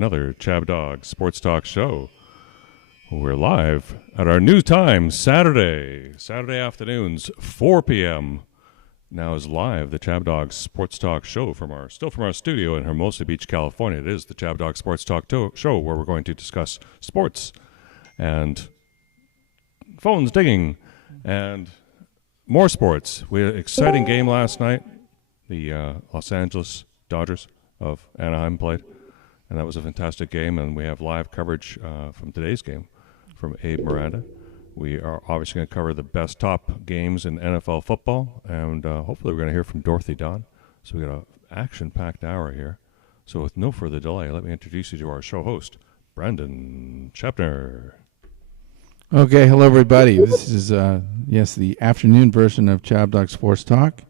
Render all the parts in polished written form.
another ChabDog Sports Talk show. We're live at our new time, Saturday afternoons, 4 p.m. Now is live the ChabDog Sports Talk show from our studio in Hermosa Beach, California. It is the ChabDog Sports Talk show where we're going to discuss sports and phones dinging and more sports. We had an exciting game last night. The Los Angeles Dodgers of Anaheim played, and that was a fantastic game, and we have live coverage from today's game from Abe Miranda. We are obviously going to cover the best top games in NFL football, and hopefully we're going to hear from Dorothy Don. So we got an action-packed hour here. So with no further delay, let me introduce you to our show host, Brandon Chabner. Okay, hello everybody. This is the afternoon version of ChabDog Sports Talk.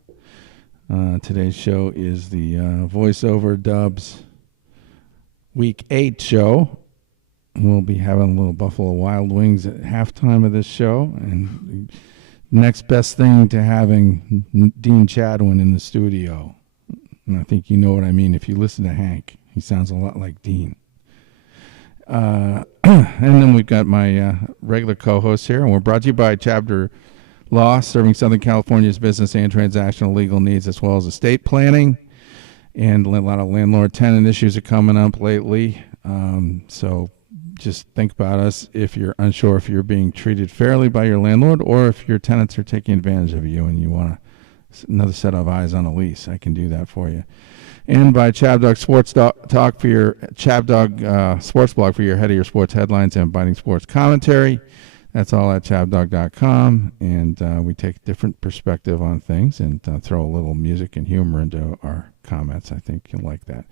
Today's show is the Voiceover Dubs Week 8 show. We'll be having a little Buffalo Wild Wings at halftime of this show, and next best thing to having Dean Chadwin in the studio. And I think you know what I mean if you listen to Hank. He sounds a lot like Dean. And then we've got my regular co-host here, and we're brought to you by Chabner Law, serving Southern California's business and transactional legal needs, as well as estate planning. And a lot of landlord-tenant issues are coming up lately. So just think about us if you're unsure if you're being treated fairly by your landlord or if your tenants are taking advantage of you and you want another set of eyes on a lease. I can do that for you. And by ChabDog Sports Talk for your ChabDog Sports Blog for your head of your sports headlines and biting sports commentary. That's all at chabdog.com, and we take a different perspective on things and throw a little music and humor into our comments. I think you'll like that.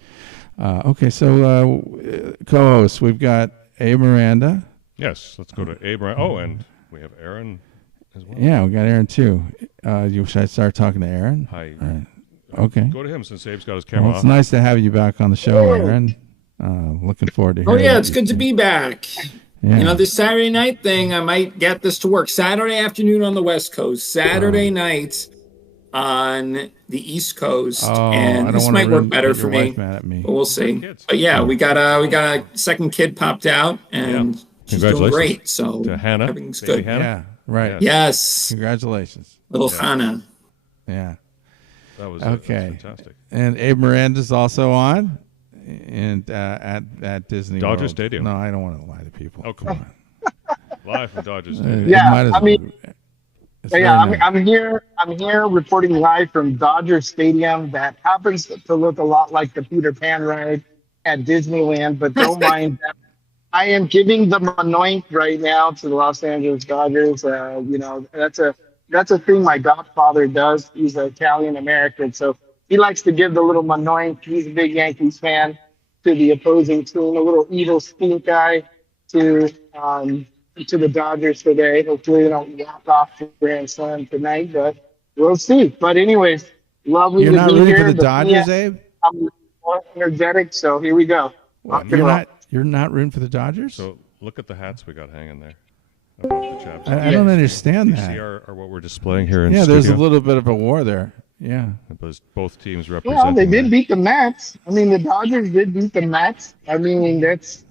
Okay, so co-hosts, we've got Abe Miranda. Yes, let's go to Abe Miranda. Oh, and we have Aaron as well. Yeah, we got Aaron too. Should I start talking to Aaron? Hi. All right. Okay. Go to him since Abe's got his camera Well, it's off. nice to have you back on the show, Aaron. Looking forward to hearing. Oh, yeah, it's good to be back. Yeah. You know, this Saturday night thing, I might get this to work. Saturday afternoon on the West Coast, Saturday night on the East Coast, and this might work better for me. But we'll see. But yeah, we got a second kid popped out, and she's doing great. So to Hannah, everything's good. Hannah. Yeah, right. Yes. Congratulations, little Hannah. Yeah. That was okay. Fantastic. And Abe Miranda's also on, and at Disney Dodger World. Stadium. No, I don't want to lie to people. Oh, come on. Live from Dodger Stadium. Yeah, I'm here reporting live from Dodger Stadium. That happens to look a lot like the Peter Pan ride at Disneyland, but don't mind that. I am giving the manoink right now to the Los Angeles Dodgers. That's a thing my godfather does. He's an Italian American, so he likes to give the little manoink. He's a big Yankees fan to the opposing team. A little evil stink eye to the Dodgers today. Hopefully they don't walk off the Grand Slam tonight, but we'll see. But anyways, lovely to be here. You're not rooting for the Dodgers, Abe? I'm more energetic, so here we go. Well, you're not rooting for the Dodgers? So look at the hats we got hanging there. I don't understand that. You see our what we're displaying here in studio? there's a little bit of a war there. Yeah. Both teams represent. Well, they did beat the Mets. I mean, the Dodgers did beat the Mets. I mean, that's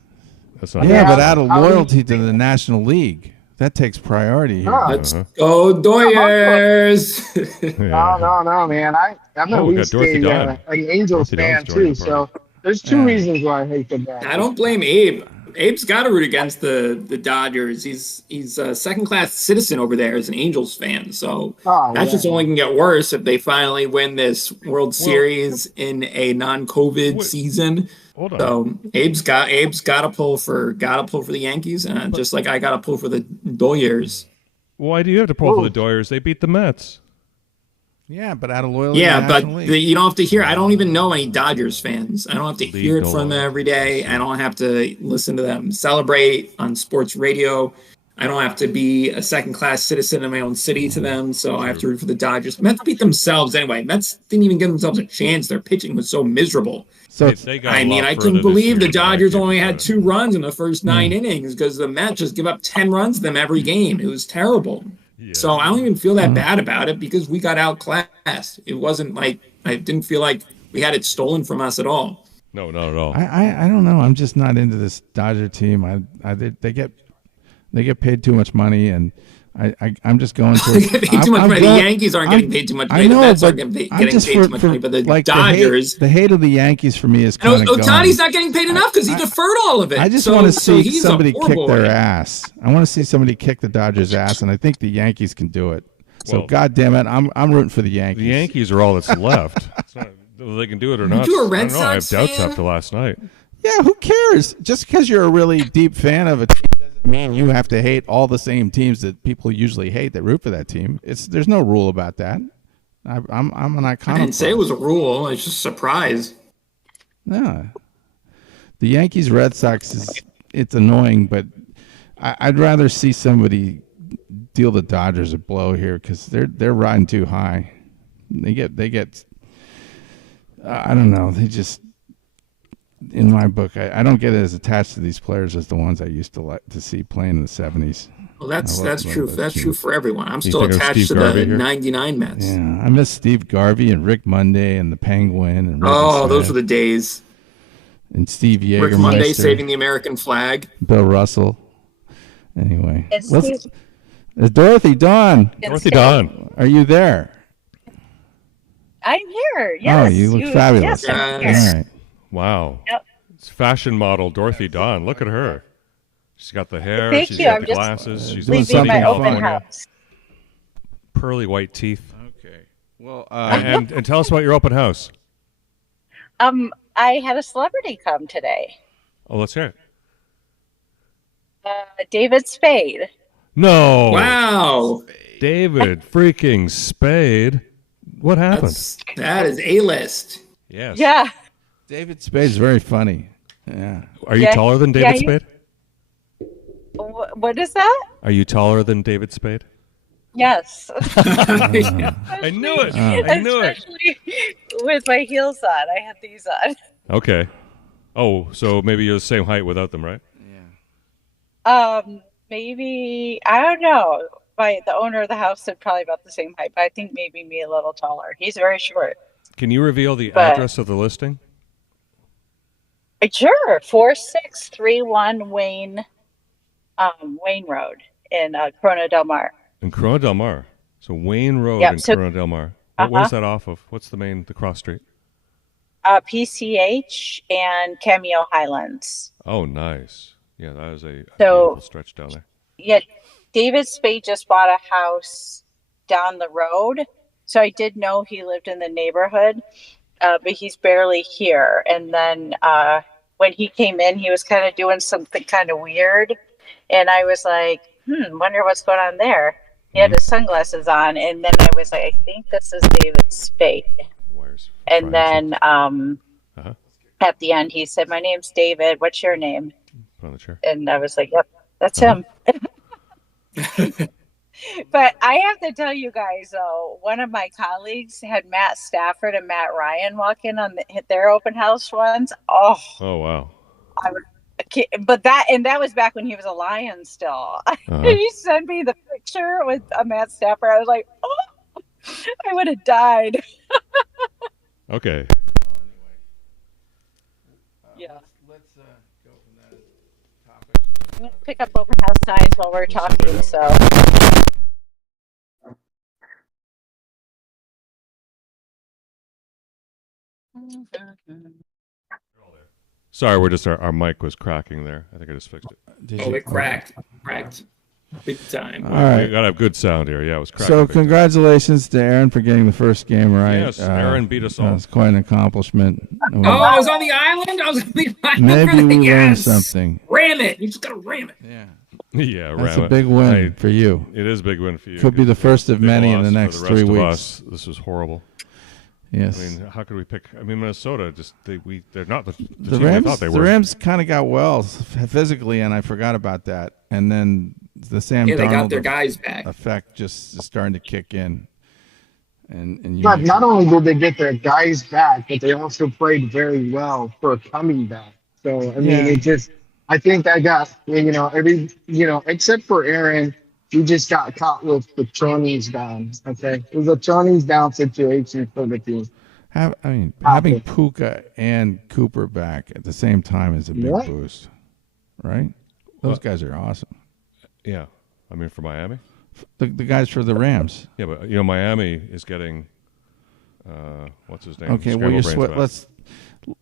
not but out of loyalty to the National League, that takes priority here. Let's go Doyers! No, man. I'm at least an Angels fan too. So there's two reasons why I hate the Dodgers. I don't blame Abe. Abe's got to root against the Dodgers. He's a second-class citizen over there as an Angels fan. So that's just only going to get worse if they finally win this World Series in a non-COVID season. Hold on. So Abe's got to pull for the Yankees, just like I got to pull for the Doyers. Why do you have to pull for the Doyers? They beat the Mets. Yeah, but out of loyalty. Yeah, but you don't have to hear. I don't even know any Dodgers fans. I don't have to hear it from them every day. I don't have to listen to them celebrate on sports radio. I don't have to be a second-class citizen in my own city to them, so I have to root for the Dodgers. Mets beat themselves anyway. Mets didn't even give themselves a chance. Their pitching was so miserable. So I couldn't believe the Dodgers only had 2 runs in the first 9 innings because the Mets just give up 10 runs to them every game. It was terrible. Yeah. So I don't even feel that bad about it because we got outclassed. It wasn't like I didn't feel like we had it stolen from us at all. No, not at all. I don't know. I'm just not into this Dodger team. They get paid too much money, and I'm just going for. They get paid too much money. The Yankees aren't getting paid too much money. I know, the Mets but aren't getting paid too much money. But the like Dodgers, the hate of the Yankees for me is kind of going. Ohtani's not getting paid enough because he deferred all of it. I just want to see he's somebody kick boy. their ass. I want to see somebody kick the Dodgers' ass, and I think the Yankees can do it. So, Well, God damn it, I'm rooting for the Yankees. The Yankees are all that's left. It's not, whether they can do it or not. You a Red I don't know. I have Sox doubts fan? after last night. Yeah, who cares? Just because you're a really deep fan of a team doesn't mean you have to hate all the same teams that people usually hate that root for that team. There's no rule about that. I'm an iconoclast. I didn't say it was a rule. It's just a surprise. No. The Yankees Red Sox it's annoying, but I'd rather see somebody deal the Dodgers a blow here because they're riding too high. They get I don't know. They just in my book I don't get as attached to these players as the ones I used to like to see playing in the 70s. Well, that's true. That's true for everyone. I'm You still think of attached Steve to Garvey the here? '99 Mets. Yeah, I miss Steve Garvey and Rick Monday and the Penguin and Reggie Oh, those Smith were the days. and Steve Rick Monday Jägermeister, saving the American flag. Bill Russell. Anyway, It's Dorothy Dawn. Dorothy Dawn. Are you there? I'm here. Yes. Oh, you look fabulous. Yes, I'm Yes. here. All right. Wow. Yep. It's fashion model Dorothy Dawn. Look at her. She's got the hair. Thank She's you. got I'm the just glasses. She's doing in Leaving something my sunny open California. house. Pearly white teeth. Okay. Well, And tell us about your open house. I had a celebrity come today. Oh, let's hear it. David Spade. No. Wow, David freaking Spade. What happened? that is A-list. Yes. Yeah. David Spade's very funny. Yeah. Are you Yeah, taller than yeah, David you- Spade? What is that? Are you taller than David Spade? Yes. I knew it. I knew it. Especially with my heels on. I had these on. Okay. Oh, so maybe you're the same height without them, right? Maybe I don't know. The owner of the house said probably about the same height, but I think maybe me a little taller. He's very short. Can you reveal the But- address of the listing? Sure. 4631 Wayne Road in Corona Del Mar. In Corona Del Mar. So Wayne Road Yep, in so- Corona Del Mar. What is that off of? What's the cross street? PCH and Cameo Highlands. Oh, nice. Yeah, that is a So- beautiful stretch down there. Yeah, David Spade just bought a house down the road, so I did know he lived in the neighborhood, but he's barely here. And then when he came in, he was kind of doing something kind of weird, and I was like, wonder what's going on there. He had his sunglasses on, and then I was like, I think this is David Spade. Wires. And then Uh-huh. at the end, he said, "My name's David. What's your name?" Put on the chair. And I was like, "Yep, that's him." But I have to tell you guys, though, one of my colleagues had Matt Stafford and Matt Ryan walk in on their open house once. Oh, Oh, wow. but that was back when he was a Lion still. He sent me the picture with Matt Stafford. I was like, oh, I would have died. Okay. Yeah. Let's go from that topic. I'm gonna pick up open house signs while we're talking. So. Sorry, we're just our mic was cracking there. I think I just fixed it. Did It cracked big time. All right. We gotta have good sound here. Yeah, it was cracking. So big time. congratulations to Aaron for getting the first game right. Yes, Aaron beat us all. That's quite an accomplishment. Oh, I was on the island. I was on the island. Maybe we learned Yes. something. Ram it. You just gotta ram it. Yeah. Yeah, That's ram a it. big win for you. It is a big win for you. Could be the first of Big many in loss the for next rest 3 of weeks. us. This is horrible. Yes. I mean, how could we pick? I mean, Minnesota they're not the The team I thought they were. Rams kind of got well physically, and I forgot about that. And then the Sam Yeah, they got Darnold their guys back. effect just is starting to kick in. And you But not only did they get their guys back, but they also played very well for coming back. So I mean, Yeah. I think I got except for Aaron, he just got caught with the Tronies down. Okay, it was a Tronies down situation for the team. Having Puka and Cooper back at the same time is a big boost, right? Those guys are awesome. Yeah, I mean for Miami, the guys for the Rams. Yeah, but Miami is getting what's his name? Okay, well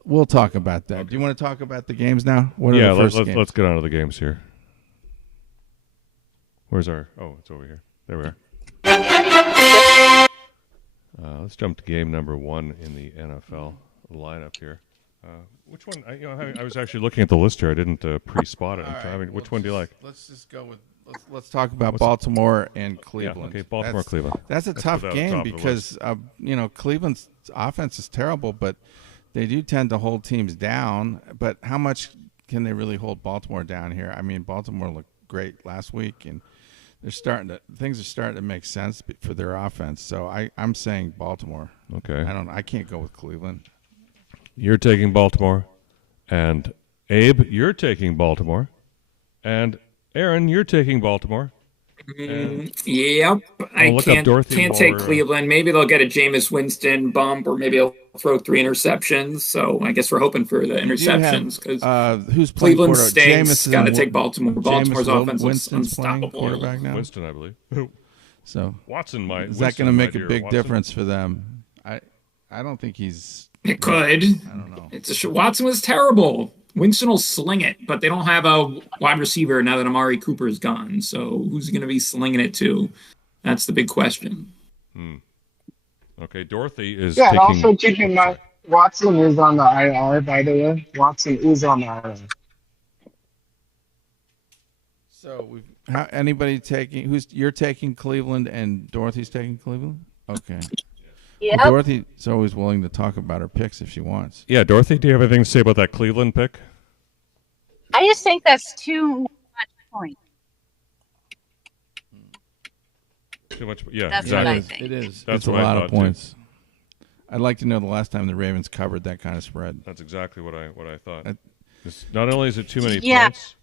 we'll talk about that. Okay. Do you want to talk about the games now? What are the first games? Let's get on to the games here. Where's our? Oh, it's over here. There we are. Let's jump to game number 1 in the NFL lineup here. Which one? I was actually looking at the list here. I didn't pre-spot it. Right, which one do you like? Let's just go with. Let's talk about Baltimore and Cleveland. Yeah, okay, Baltimore, Cleveland. That's a tough game because Cleveland's offense is terrible, but they do tend to hold teams down. But how much can they really hold Baltimore down here? I mean, Baltimore looked great last week, and things are starting to make sense for their offense. So I'm saying Baltimore. Okay. I can't go with Cleveland. You're taking Baltimore, and Abe, you're taking Baltimore, and Aaron, you're taking Baltimore. Yep. I can't take Cleveland. Maybe they'll get a Jameis Winston bump, or maybe they'll throw 3 interceptions. So I guess we're hoping for the interceptions because who's Cleveland stinks. Got to take Baltimore. Baltimore's offense is unstoppable. Quarterback now? Winston, I believe. So Watson might. Is that going to make a big difference for them? I don't think he's. It could. I don't know. Watson was terrible. Winston will sling it, but they don't have a wide receiver now that Amari Cooper is gone. So who's going to be slinging it to? That's the big question. Okay, Dorothy is taking... also keep in mind, Watson is on the IR, by the way. Watson is on the IR. So anybody taking you're taking Cleveland and Dorothy's taking Cleveland? Okay. Yeah. Well, Dorothy's always willing to talk about her picks if she wants. Yeah, Dorothy, do you have anything to say about that Cleveland pick? I just think that's too much point. Too much. Yeah, that's exactly. what I think. It is. That's a lot of points. Too. I'd like to know the last time the Ravens covered that kind of spread. That's exactly what I thought. Not only is it too many points,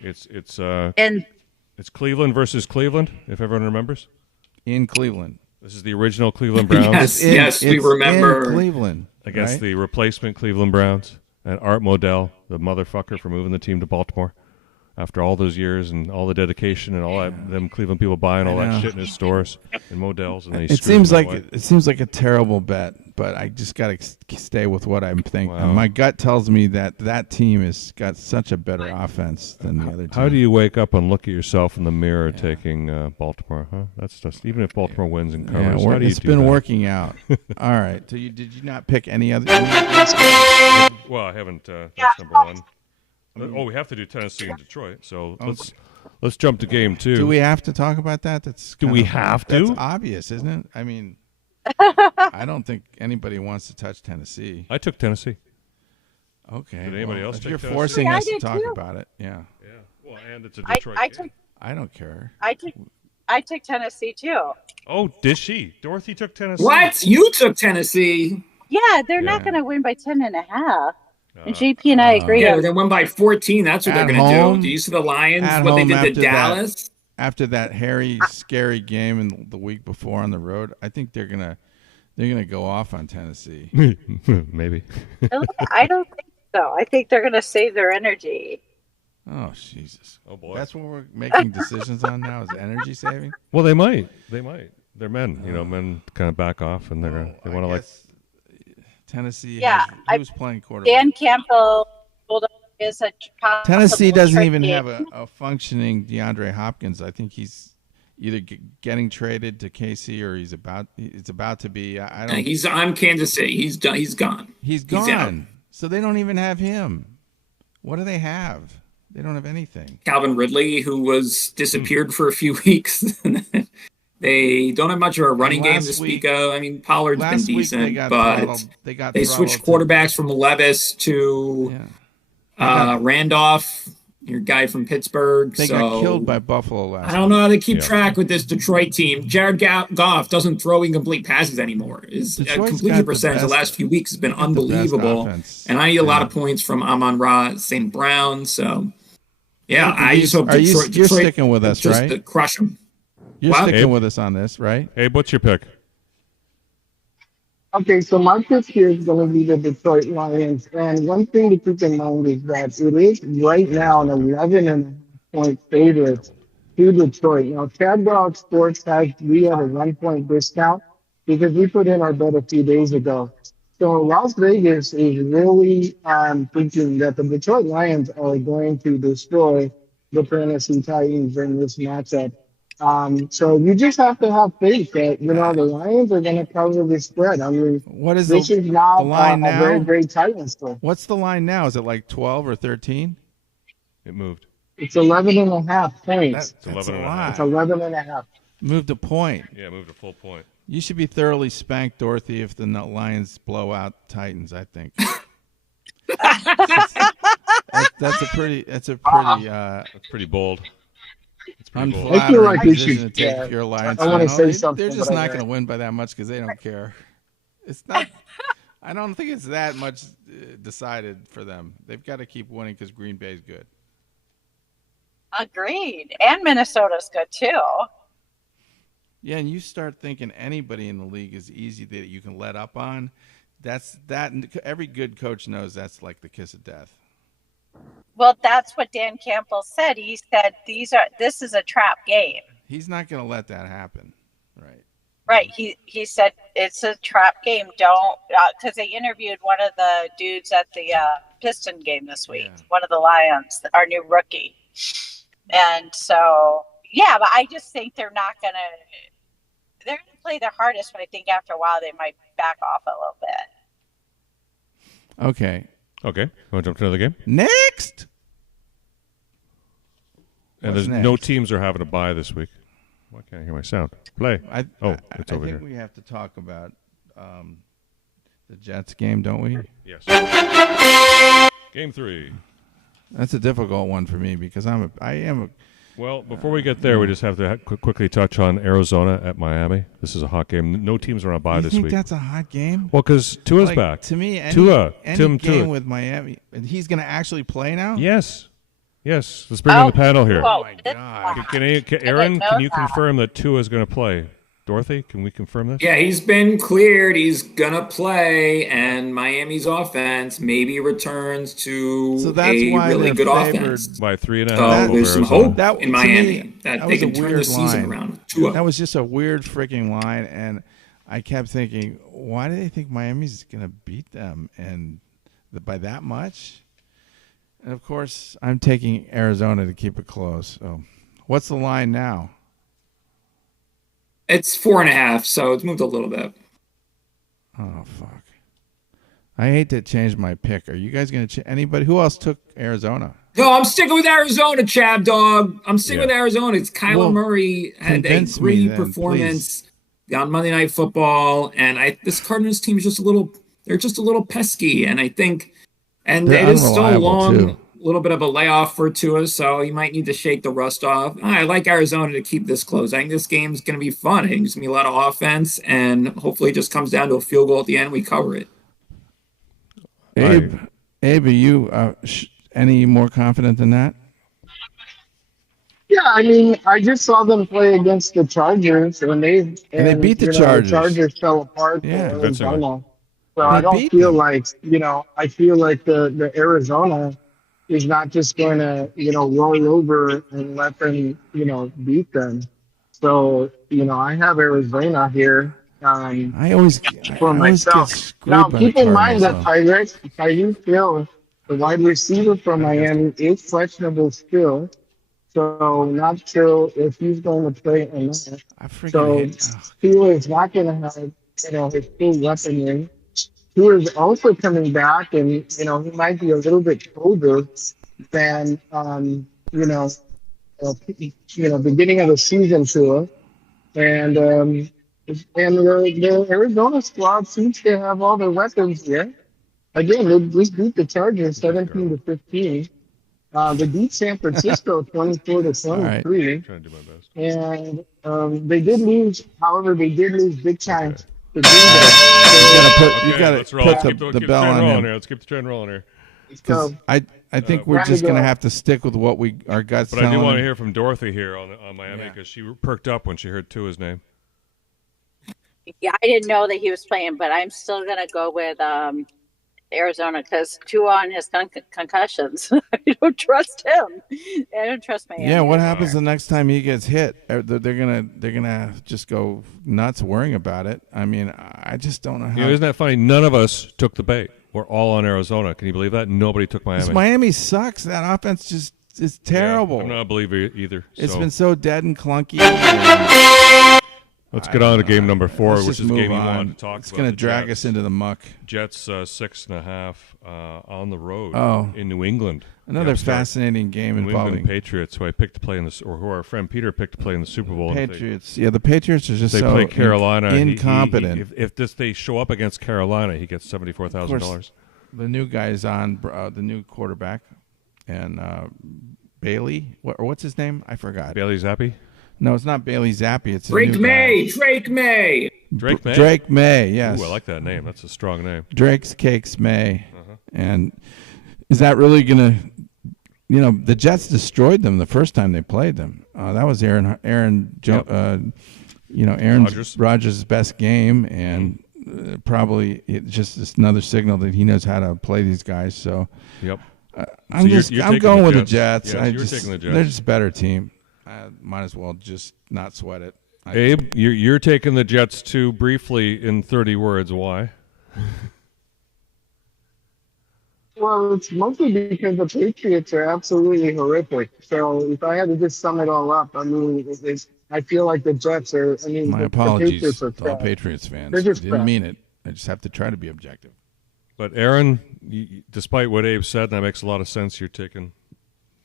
it's Cleveland versus Cleveland, if everyone remembers. In Cleveland. This is the original Cleveland Browns. Yes, we remember. In Cleveland. Against the replacement Cleveland Browns and Art Modell, the motherfucker for moving the team to Baltimore after all those years and all the dedication and all that, them Cleveland people buying all that shit in his stores and Modell's. And it seems like a terrible bet, but I just got to stay with what I'm thinking. Wow. My gut tells me that team has got such a better offense than the other team. How do you wake up and look at yourself in the mirror taking Baltimore? Huh? That's just even if Baltimore wins and covers. How do you it's been working out. All right. So did you not pick any other? Well, I haven't. That's number 1. We have to do Tennessee and Detroit. So let's jump to game 2. Do we have to talk about that? Do we have to? That's obvious, isn't it? I mean, I don't think anybody wants to touch Tennessee. I took Tennessee. Okay. Did anybody else take Tennessee? You're forcing us to talk about it. Yeah. Yeah. Well, and it's a Detroit game. I don't care. I took Tennessee too. Oh, did she? Dorothy took Tennessee. What? You took Tennessee? Yeah, they're not going to win by 10.5. And JP and I agree. Yeah, they won by 14. That's what they're going to do. Do you see the Lions? What they did to Dallas? After that hairy, scary game in the week before on the road, I think they're gonna go off on Tennessee. Maybe. I don't think so. I think they're going to save their energy. Oh, Jesus. Oh, boy. That's what we're making decisions on now, is energy saving? Well, they might. They're men. Men kind of back off, and they want to like. Tennessee who's playing quarterback? Dan Campbell is a Tennessee doesn't even have a functioning DeAndre Hopkins. I think he's either getting traded to KC or it's about to be. I don't. He's on Kansas City. He's done. He's gone. He's gone. So they don't even have him. What do they have? They don't have anything. Calvin Ridley, who was disappeared for a few weeks. They don't have much of a running game to speak of. I mean, Pollard's been decent, but they switched quarterbacks from Levis to Randolph, your guy from Pittsburgh. They got killed by Buffalo last week. I don't know how to keep track with this Detroit team. Jared Goff doesn't throw incomplete passes anymore. His completion percentage the last few weeks has been unbelievable. And I need a lot of points from Amon-Ra St. Brown. So, yeah, I just hope Detroit. You're sticking with us, just right? To crush them. You're sticking with us on this, right? Abe, what's your pick? Okay, so my pick here is going to be the Detroit Lions. And one thing to keep in mind is that it is right now an 11.5 point favorite to Detroit. Now, ChabDog Sports we had a 1 point discount because we put in our bet a few days ago. So Las Vegas is really thinking that the Detroit Lions are going to destroy the Tennessee Titans in this matchup. So you just have to have faith that the Lions are going to cover the spread. I mean, What is this is the not line a very now? great Titans story. What's the line now? Is it like 12 or 13? It moved. It's 11.5 points. That's 11 a and a lot. half. It's 11.5. Moved a point. Yeah, it moved a full point. You should be thoroughly spanked, Dorothy, if the Lions blow out Titans, I think. That's a pretty That's pretty bold. It's pretty bold. I feel unflattering like we position should- to take yeah. if you're a Lions I wanna fan. say They- something, They're just but I not can't. going to win by that much because they don't care. It's not. I don't think it's that much decided for them. They've got to keep winning because Green Bay's good. Agreed. And Minnesota's good too. Yeah, and you start thinking anybody in the league is easy that you can let up on. That's that. Every good coach knows that's like the kiss of death. Well, that's what Dan Campbell said. He said this is a trap game. He's not going to let that happen, right? Right. He said it's a trap game. Don't, because they interviewed one of the dudes at the Piston game this week, Yeah. one of the Lions, our new rookie. And so, yeah, but I just think they're going to play their hardest, but I think after a while they might back off a little bit. Okay. Okay. Want to jump to another game? Next. And What's there's no next? teams are having a bye this week. Why can't I hear my sound? Play. It's over I here. think we have to talk about the Jets game, don't we? Yes. Game 3. That's a difficult one for me because I am a Well, before we get there, we just have to quickly touch on Arizona at Miami. This is a hot game. No teams are on bye You this think week. that's a hot game? Well, because Tua's Like, back. To me, any Tim game Tua. with Miami, and he's going to actually play now? Yes. Let's bring in the panel here. Oh my this- God. Aaron, know can you that. confirm that Tua is going to play? Dorothy, can we confirm this? Yeah, he's been cleared. He's gonna play, and Miami's offense maybe returns to So that's a why really they're good favored. offense. By 3.5 So over there's some Arizona. hope That- in to Miami me, that that they was a can turn the weird season line. around. Tua. That was just a weird freaking line, and I kept thinking, why do they think Miami's going to beat them and by that much? And of course, I'm taking Arizona to keep it close. So, what's the line now? It's 4.5, so it's moved a little bit. Oh fuck! I hate to change my pick. Are you guys going to anybody? Who else took Arizona? No, I'm sticking with Arizona, ChabDog. I'm sticking Yeah. with Arizona. It's Kyler Well, Murray had a convince me great then, performance on Monday Night Football, and this Cardinals team is just a little pesky, and I think, and They're it is still unreliable, long, too. a little bit of a layoff for Tua, so he might need to shake the rust off. I like Arizona to keep this close. I think this game's going to be fun. I think it's going to be a lot of offense, and hopefully it just comes down to a field goal at the end. We cover it. Abe, are you any more confident than that? Yeah, I mean, I just saw them play against the Chargers, and they beat the The Chargers. Chargers fell apart. Yeah. for Convincingly. Arizona. So They I don't beat feel them. like I feel like the Arizona is not just going to roll over and let them beat them. So I have Arizona here. I always For myself. get screwed Now, by keep the in mind that Cardinals, Tyreek Hill, the wide receiver from Miami, is questionable still. So not sure if he's going to play or not. though. I freaking So hate. Tua is not going to have his full weaponry. Tua is also coming back, and he might be a little bit colder than beginning of the season Tua. And the Arizona squad seems to have all their weapons here. Again, they just beat the Chargers 17-15. They beat San Francisco 24-23. Trying to do my best. And they did lose. However, they did lose big time to Green Bay. You got let's to roll. put Let's keep the the bell train on rolling him. here. Let's keep the train rolling here. Because So I think we're Round just to going to go. have to stick with what our guts But I do telling want to us. hear from Dorothy here on Miami Yeah. because she perked up when she heard Tua's name. Yeah, I didn't know that he was playing, but I'm still gonna go with Arizona because Tuan has concussions. I don't trust him. I don't trust Miami. Yeah, what happens the next time he gets hit? They're gonna just go nuts worrying about it. I mean, I just don't know how. Isn't that funny? None of us took the bait. We're all on Arizona. Can you believe that? Nobody took Miami. Miami sucks. That offense just is terrible. Yeah, I'm not a believer either. It's been so dead and clunky. Let's get on to game number 4, Let's which just is the game move you on. wanted to talk about. It's going to drag us into the muck. Jets 6.5 on the road in New England. Another fascinating game New involving England Patriots, who I picked to play in this, or who our friend Peter picked to play in the Super Bowl. Patriots. Yeah, the Patriots are just they so play Carolina. incompetent. If they show up against Carolina, he gets $74,000. The new guy is on, the new quarterback, and Bailey. What's his name? I forgot. Bailey Zappi? No, it's not Bailey Zappi. It's Drake May. Drake May. Drake May. Drake May. Yes. Ooh, I like that name. That's a strong name. Drake's Cakes May. And is that really gonna? The Jets destroyed them the first time they played them. That was Aaron Rodgers' best game, and probably it's just another signal that he knows how to play these guys. So, I'm going with the Jets. Yeah, you're taking the Jets. They're just a better team. Might as well just not sweat it. Abe, you're taking the Jets too. Briefly, in 30 words, why? Well, it's mostly because the Patriots are absolutely horrific. So if I had to just sum it all up, I mean, I feel like the Jets are. I mean, my apologies to all Patriots fans. They're just didn't mean it. I just have to try to be objective. But Aaron, despite what Abe said, and that makes a lot of sense, you're taking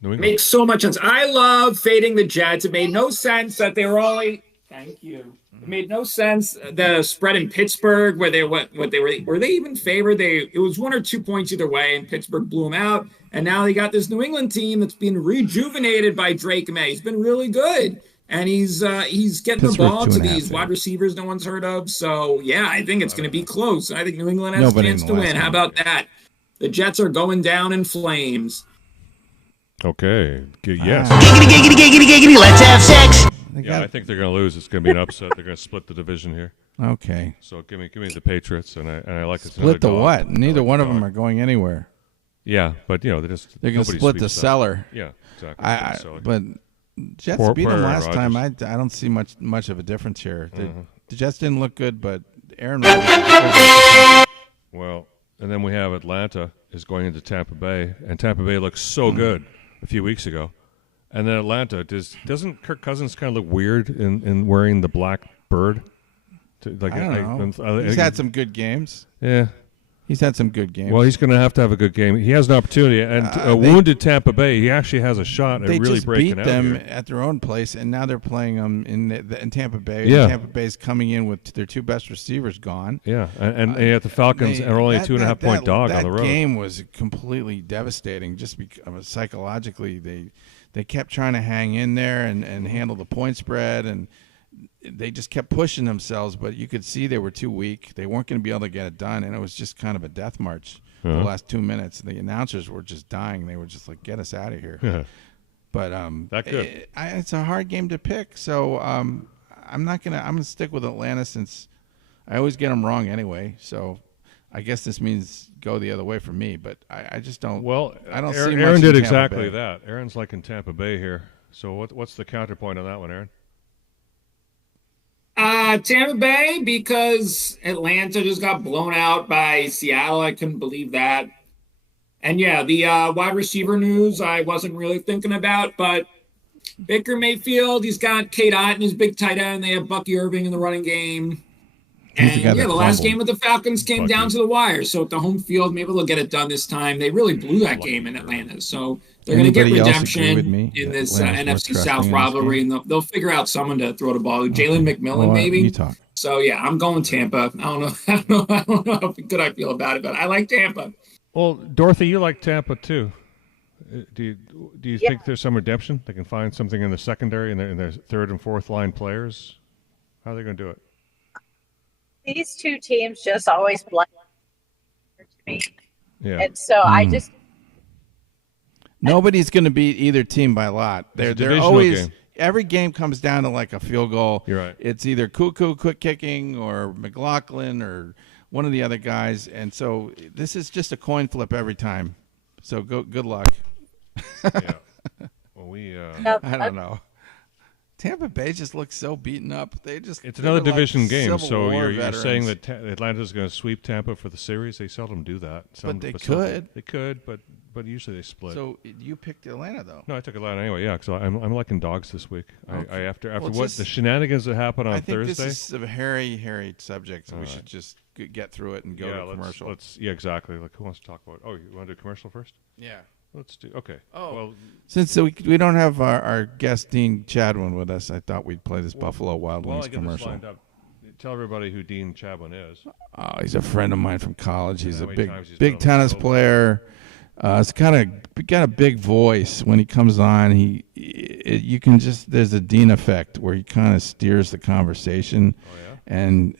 New England. Makes so much sense. I love fading the Jets. It made no sense that they were only. Thank you. It made no sense the spread in Pittsburgh where they were they even favored? It was 1 or 2 points either way, and Pittsburgh blew them out. And now they got this New England team that's been rejuvenated by Drake May. He's been really good, and he's getting the ball to these wide receivers no one's heard of. So yeah, I think it's going to be close. I think New England has a chance to win. How about that? The Jets are going down in flames. Okay. Yes. Giggity, let's have sex. I think they're going to lose. It's going to be an upset. They're going to split the division here. Okay. So give me the Patriots, and I like it. Split the what? Neither one of them are going anywhere. Yeah, but they're going to split the cellar. Yeah, exactly. But Jets beat them last time. I don't see much of a difference here. The Jets didn't look good, but Aaron Rodgers. Well, and then we have Atlanta is going into Tampa Bay, and Tampa Bay looked so good a few weeks ago. And then Atlanta, doesn't Kirk Cousins kind of look weird in wearing the black bird? I don't know. He's had some good games. Yeah. He's had some good games. Well, he's going to have a good game. He has an opportunity. And wounded Tampa Bay, he actually has a shot at really breaking out. They just beat them here at their own place, and now they're playing them in Tampa Bay. Yeah. And Tampa Bay's coming in with their two best receivers gone. Yeah, and yet the Falcons are only a 2.5-point dog on the road. That game was completely devastating. Just because psychologically, they kept trying to hang in there and handle the point spread, and they just kept pushing themselves, but you could see they were too weak. They weren't going to be able to get it done, and it was just kind of a death march the last 2 minutes. The announcers were just dying. They were just like, get us out of here. But it's a hard game to pick, so I'm going to stick with Atlanta since I always get them wrong anyway. So I guess this means go the other way for me, but I just don't. Well, I don't see Aaron did much in exactly Tampa Bay. that. Aaron's like in Tampa Bay here. So what's the counterpoint on that one, Aaron? Tampa Bay, because Atlanta just got blown out by Seattle. I couldn't believe that. And yeah, the wide receiver news I wasn't really thinking about, but Baker Mayfield, he's got Kate Otten, his big tight end. They have Bucky Irving in the running game. And the last game with the Falcons came down to the wire. So at the home field, maybe they'll get it done this time. They really blew that game in Atlanta. So they're going to get redemption in this NFC South rivalry, and they'll figure out someone to throw the ball. Jalen McMillan, maybe. So yeah, I'm going Tampa. I don't know how good I feel about it, but I like Tampa. Well, Dorothy, you like Tampa too. Do you think there's some redemption? They can find something in the secondary and in their third and fourth line players. How are they going to do it? These two teams just always blend to me. Yeah. And so I just nobody's going to beat either team by a lot. They're always game. every game comes down to like a field goal. You're right. It's either Cuckoo quick kicking or McLaughlin or one of the other guys, and so this is just a coin flip every time. So good luck. Yeah. Well, I don't know. Tampa Bay just looks so beaten up. It's another division game, Civil so War you're veterans. saying that Atlanta's going to sweep Tampa for the series? They seldom do that. They could. They could, but usually they split. So you picked Atlanta, though. No, I took Atlanta anyway. Yeah, because I'm liking dogs this week. Okay. After Well, what the shenanigans that happened on I think Thursday. this is a hairy subject, so we should just get through it and go to commercial. Yeah, exactly. Like, who wants to talk about? Oh, you want to do commercial first? Yeah. Let's do. Okay. Oh, well, since we don't have our guest Dean Chadwin with us, I thought we'd play this Buffalo Wild Wings I get commercial. this lined up. Tell everybody who Dean Chadwin is. Oh, he's a friend of mine from college. He's a How many big times he's been on the tennis show? player. It's got a big voice when he comes on. You can just there's a Dean effect where he kind of steers the conversation, and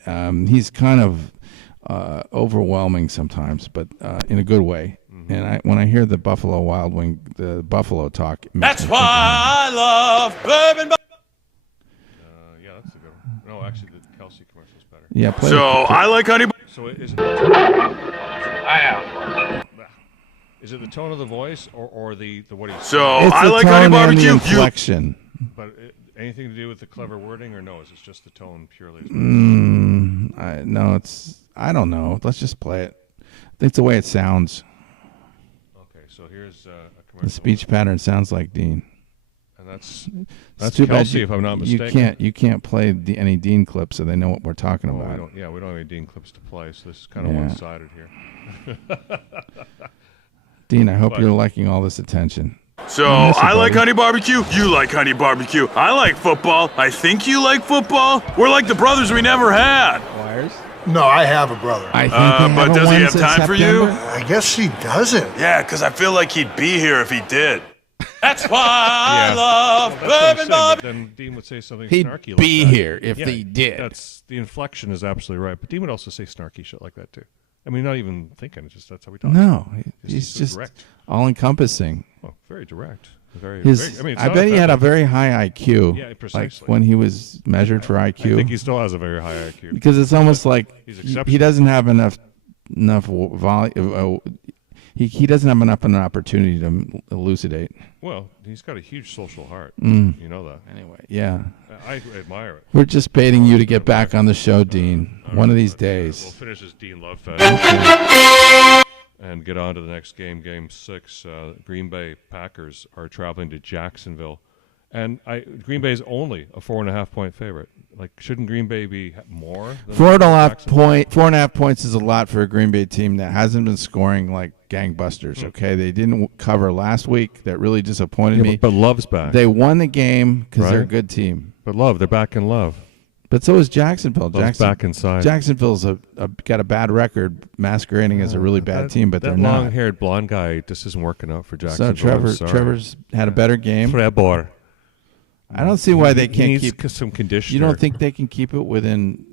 he's kind of overwhelming sometimes, but in a good way. And when I hear the Buffalo Wild Wing, the Buffalo talk, it makes That's me why I love bourbon. Yeah, that's a good one. No, actually, the Kelsey commercial is better. Yeah, play So I like honey. So is it the tone of the voice or the what he's So it's I the like tone honey and the barbecue. inflection. But anything to do with the clever wording or no? Is it just the tone purely? I don't know. Let's just play it. I think it's the way it sounds. Okay, so here's a commercial. The speech pattern sounds like Dean. And that's It's too bad Kelsey, if I'm not mistaken. You can't play any Dean clips so they know what we're talking Well, about. we don't have any Dean clips to play, so this is kind of one-sided here. Dean, I hope you're liking all this attention. So miss you, I like buddy. honey barbecue. You like honey barbecue. I like football. I think you like football. We're like the brothers we never had. Wires? No, I have a brother. I think But does he have time for you? I guess he doesn't. Yeah, because I feel like he'd be here if he did. That's why I Yeah. love That's what I'm bourbon saying, barbecue. but then Dean would say something He'd snarky like be that. here if they did. That's the inflection is absolutely right. But Dean would also say snarky shit like that too. I mean, not even thinking. It's just that's how we talk. No, He's he's so just direct. all-encompassing. Oh, very direct. Very. His, I mean, it's I not bet he had a offensive. very high IQ. Yeah, Like precisely. when he was measured for I IQ. think he still has a very high IQ. Because it's almost like He's he exceptional. doesn't have enough volume. He doesn't have enough of an opportunity to elucidate. Well, he's got a huge social heart. You know that. Anyway, yeah. I admire it. We're just baiting you to get back on the show, Dean. One of these We'll days. finish this Dean Love Fest and get on to the next game, Game 6. Green Bay Packers are traveling to Jacksonville. And Green Bay is only a 4.5-point favorite. Like, shouldn't Green Bay be more? Than 4.5 points is a lot for a Green Bay team that hasn't been scoring like gangbusters. Okay, they didn't cover last week. That really disappointed me. But Love's back. They won the game because they're a Right. good team. But Love, they're back in Love. But so is Jacksonville. Love's back inside. Jacksonville's got a bad record, masquerading as a really bad team, but they're that not. long-haired blonde guy just isn't working out for So Jacksonville. Trevor's had a better game. Trevor. I don't see why they He can't needs keep. some conditioner. You don't think they can keep it within?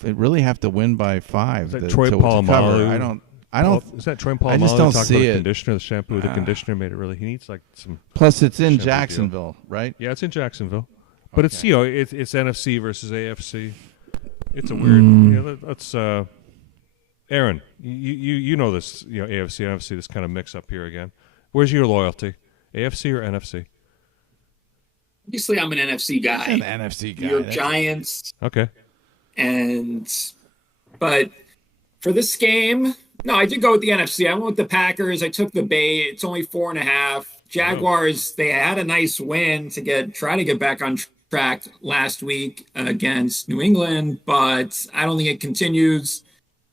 They really have to win by 5. Is that to- Troy to Polamalu? cover. I don't. Is that Troy Polamalu? I just don't talking see about the it. conditioner, the shampoo with the conditioner made it really. He needs like some. Plus, it's in shampoo deal. Jacksonville, right? Yeah, it's in Jacksonville, but it's it's NFC versus AFC. It's a weird. Let's Aaron, you know this. AFC NFC. This kind of mix up here again. Where's your loyalty? AFC or NFC? Obviously, I'm an NFC guy. An NFC guy. Your Giants, Okay. but for this game, no, I did go with the NFC. I went with the Packers. I took the bait. It's only 4.5. Jaguars, they had a nice win to try to get back on track last week against New England, but I don't think it continues.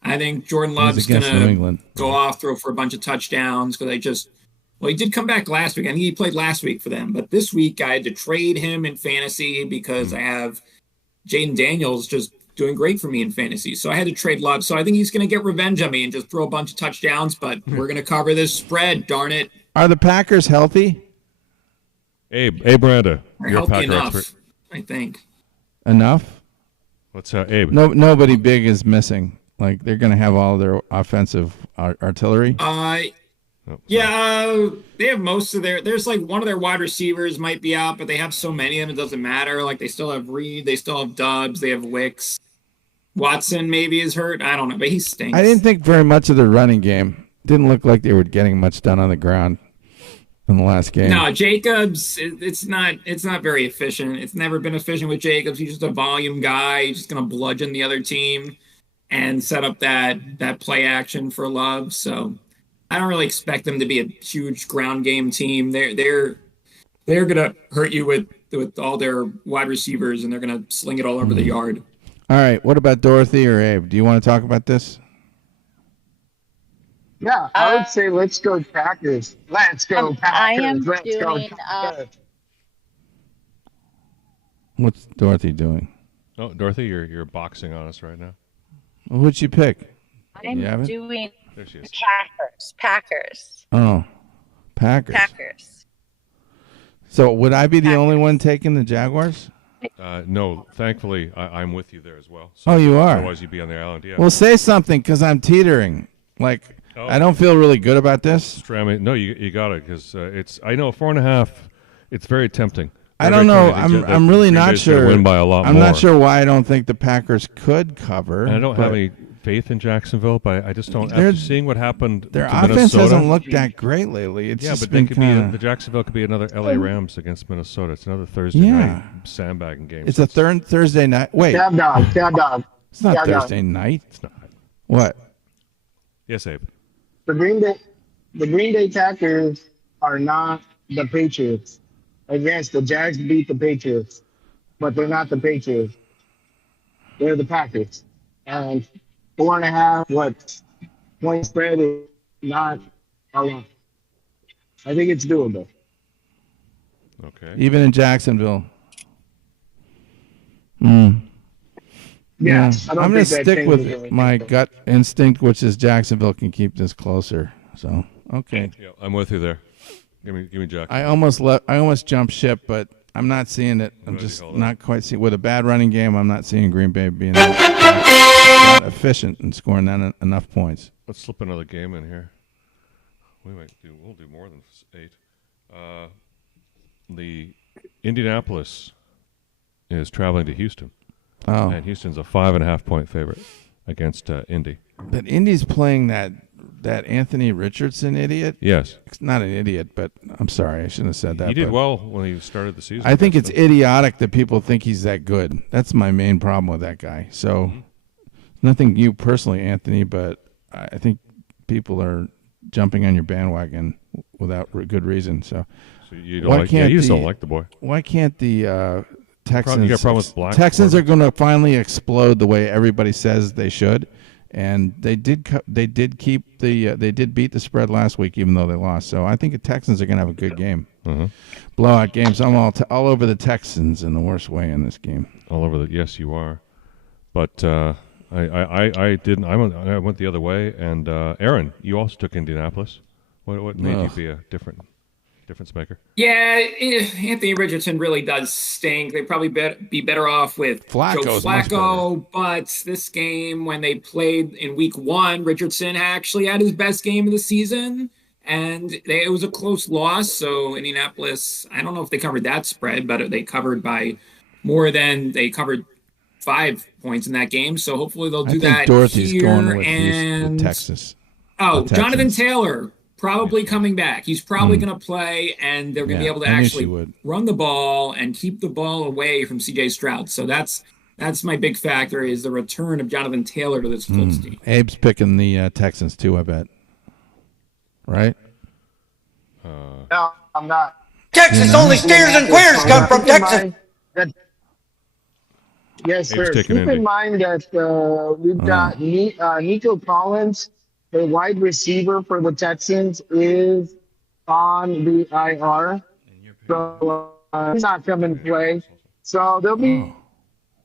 I think Jordan Love's going against New England. to go off, throw for a bunch of touchdowns because he did come back last week. I think he played last week for them, but this week I had to trade him in fantasy because I have Jaden Daniels just doing great for me in fantasy. So I had to trade Love. So I think he's going to get revenge on me and just throw a bunch of touchdowns, but we're going to cover this spread, darn it. Are the Packers healthy Abe Miranda, They're you're a healthy Packer enough, expert. I think. enough? Let's Abe. Nobody big is missing. Like they're going to have all their offensive artillery. Oh, Yeah, they have most of there's like one of their wide receivers might be out, but they have so many of them, it doesn't matter. Like they still have Reed, they still have Dubs, they have Wicks. Watson maybe is hurt. I don't know, but he stinks. I didn't think very much of the running game. Didn't look like they were getting much done on the ground in the last game. No, Jacobs, it's not very efficient. It's never been efficient with Jacobs. He's just a volume guy. He's just gonna bludgeon the other team and set up that play action for Love. So I don't really expect them to be a huge ground game team. They're gonna hurt you with all their wide receivers, and they're gonna sling it all over the yard. All right, what about Dorothy or Abe? Do you want to talk about this? Yeah, I would say let's go Packers. Let's go Packers. I am Let's go doing Packers. What's Dorothy doing? Oh, Dorothy, you're boxing on us right now. Well, who'd she pick? I'm You have it? doing There she is. Packers. Oh, Packers. So would I be the only one taking the Jaguars? No, thankfully, I'm with you there as well. So Oh, you are? Otherwise, you'd be on the island. Yeah. Well, say something, because I'm teetering. Like, Oh. I don't feel really good about this. Strammy, no, you got it because it's. I know 4.5. It's very tempting. I don't know. I'm really Green not Bay's gonna sure. Win by a lot I'm more. not sure why I don't think the Packers could cover. And I don't but have any faith in Jacksonville, but I just don't. Their- After seeing what happened, Their to offense Minnesota, hasn't looked that great lately. It's Yeah, just but been they could kind the of. Jacksonville could be another LA Rams against Minnesota. It's another Thursday Yeah. night sandbagging game. It's So a Thursday night. Wait, ChabDog. it's not ChabDog. Thursday night. It's not. What? Yes, Abe. The Green Bay Packers are not the Patriots. Yes, the Jags beat the Patriots, but they're not the Patriots. They're the Packers. And 4.5 point spread is not a lot. I think it's doable. Okay. Even in Jacksonville. Yeah, I don't I'm going to think that stick changes with anything. my gut instinct, which is Jacksonville can keep this closer. So, okay. Yeah, I'm with you there. Give me Jack. I almost jumped ship, but I'm not seeing it. I'm Ready, just hold on. not quite seeing. With a bad running game, I'm not seeing Green Bay being that efficient and scoring that enough points. Let's slip another game in here. We'll do more than 8. The Indianapolis is traveling to Houston, Oh, and Houston's a 5.5 point favorite against Indy. but Indy's playing that Anthony Richardson idiot. Yes, Not an idiot, but I'm sorry, I shouldn't have said that. he did but well when he started the season. I think it's against them. idiotic that people think he's that good. That's my main problem with that guy. So, nothing you personally, Anthony, but I think people are jumping on your bandwagon without good reason. So, So you don't why like? can't You just the- don't like the boy. why can't the Texans? You got a problem with black Texans are quarterbacks? going to finally explode the way everybody says they should, and they did. They did keep the. They did beat the spread last week, even though they lost. So I think the Texans are going to have a good game. Blowout games. I'm all over the Texans in the worst way in this game. All over the. Yes, you are. But I didn't. I went the other way. And Aaron, you also took Indianapolis. What made you be a difference maker? Yeah, Anthony Richardson really does stink. They'd probably be better off with Joe Flacco's much Flacco. But this game, when they played in week 1, Richardson actually had his best game of the season. And it was a close loss. So Indianapolis, I don't know if they covered that spread, but they covered by more than they covered 5 points in that game. So hopefully they'll do I think that Dorothy's here. going with And Texas. Oh, The Jonathan Texans. Taylor probably coming back. He's probably going to play, and they're going to Yeah, be able to I knew she actually would. run the ball and keep the ball away from C.J. Stroud. So that's my big factor is the return of Jonathan Taylor to this Colts team. Abe's picking the Texans too, I bet. Right? No, I'm not. Texas, only steers and queers come from Keep in Texas. mind that- Yes, Abe's sir. taking Keep Indy. in mind that we've got Nico Collins, the wide receiver for the Texans, is on the IR. So he's not coming to play. So there'll be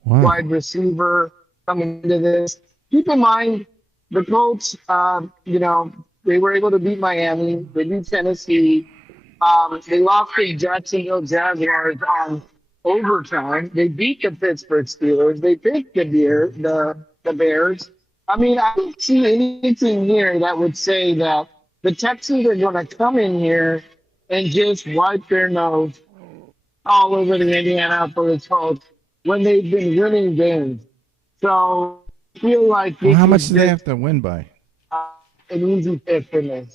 Wow. wide receiver coming into this. Keep in mind, the Colts, they were able to beat Miami. They beat Tennessee. They lost the Jacksonville Jaguars on overtime. They beat the Pittsburgh Steelers. They beat the Bears. I mean, I don't see anything here that would say that The Texans are going to come in here and just wipe their nose all over the Indianapolis Colts when they've been winning games. So I feel like Well, this how much is do they just have to win by? an easy pick for me.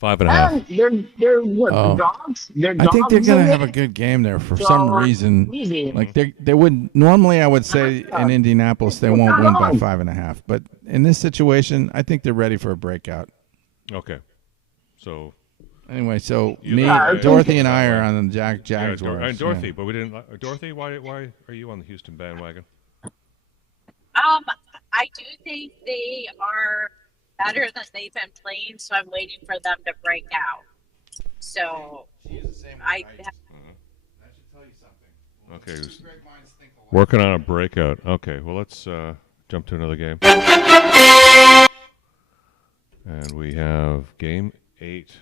5.5. And they're what, Oh. dogs? They're I think they're dogs going to in have a it? good game there for So, some reason. easy. Like they would normally, I would say in Indianapolis they won't win by 5.5, but in this situation, I think they're ready for a breakout. Okay. So Anyway, so You me, like- Dorothy, and I are on the yeah, Jaguars. and Dorothy, yeah. but we didn't. Dorothy, why are you on the Houston bandwagon? I do think they are better than they've been playing, so I'm waiting for them to break out. So I Okay, working on a breakout. Okay, well let's jump to another game, and we have game 8,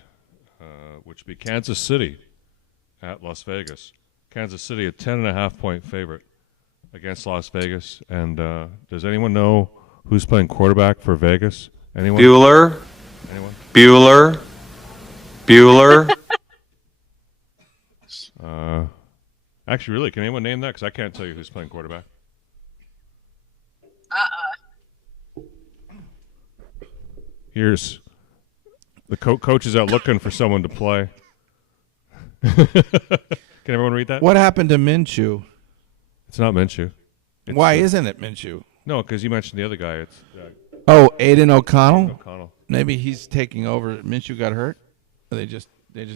which would be Kansas City at Las Vegas. Kansas City, a 10.5-point favorite against Las Vegas. And does anyone know who's playing quarterback for Vegas? Anyone? Bueller. Anyone? Bueller. Bueller. Actually, really, can anyone name that? Because I can't tell you who's playing quarterback. Here's the coach is out looking for someone to play. Can everyone read that? What happened to Minshew? It's not Minshew. Why isn't it Minshew? No, because you mentioned the other guy. It's Oh, Aiden O'Connell. O'Connell. Maybe he's taking over. Minshew got hurt. Or they just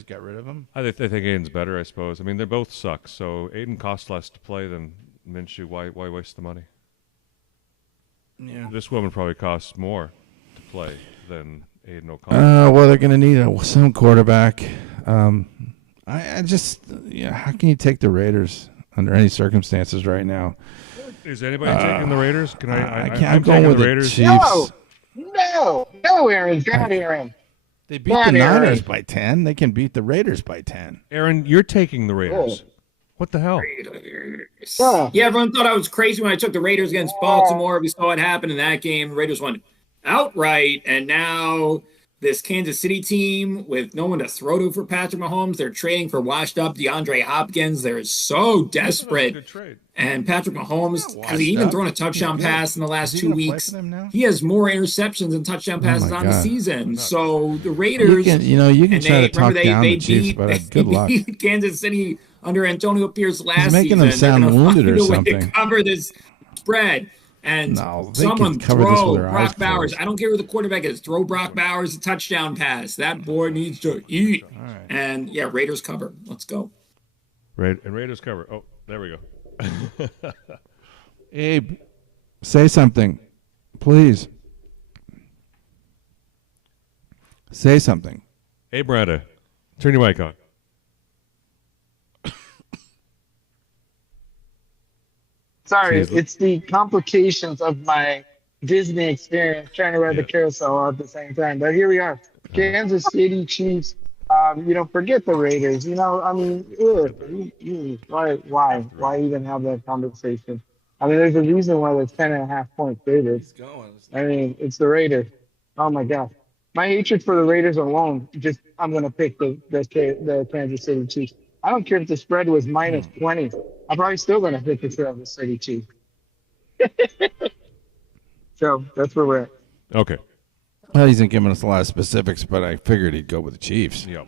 got rid of him. I think Aiden's better, I suppose. I mean, they both suck. So Aiden costs less to play than Minshew. Why waste the money? Yeah. This woman probably costs more to play than Aiden O'Connell. Well, they're going to need some quarterback. I just, how can you take the Raiders under any circumstances right now? Is anybody taking the Raiders? Can I can't. I'm I'm going taking with the the Raiders. Chiefs. No, Aaron, God, Aaron. They beat Not the Aaron. Niners by 10. They can beat the Raiders by 10. Aaron, you're taking the Raiders. What the hell? Yeah, everyone thought I was crazy when I took the Raiders against Baltimore. We saw what happened in that game. The Raiders won outright, and now this Kansas City team with no one to throw to for Patrick Mahomes. They're trading for washed up DeAndre Hopkins. They're so desperate. Good trade. And Patrick Mahomes, washed has he even up. thrown a touchdown He's good. pass in the last Is he 2 gonna play weeks? for them now? He has more interceptions and touchdown passes my on the God. season. So the Raiders, You can and try to talk remember down the Chiefs, beat, but they good luck. beat Kansas City under Antonio Pierce last making season. them sound They're gonna wounded or find a way to something. cover this spread. And No, they someone can cover this throw with their eyes Brock Bowers. closed. I don't care who the quarterback is. Throw Brock Bowers a touchdown pass. That boy needs to eat. right. And yeah, Raiders cover. Let's go. Raiders cover. Oh, there we go. Abe, say something, please. Say something. Hey, Brenda, turn your mic on. Sorry, Jeez. it's the complications of my Disney experience trying to ride the carousel all at the same time. But here we are. Kansas City Chiefs. Forget the Raiders. I mean, why even have that conversation? I mean, there's a reason why they're 10.5-point favorites. I mean, it's the Raiders. Oh my God. My hatred for the Raiders alone, I'm going to pick the Kansas City Chiefs. I don't care if the spread was minus 20. I'm probably still going to pick the Kansas City Chiefs. So that's where we're at. Okay. Well, he hasn't given us a lot of specifics, but I figured he'd go with the Chiefs. Yep.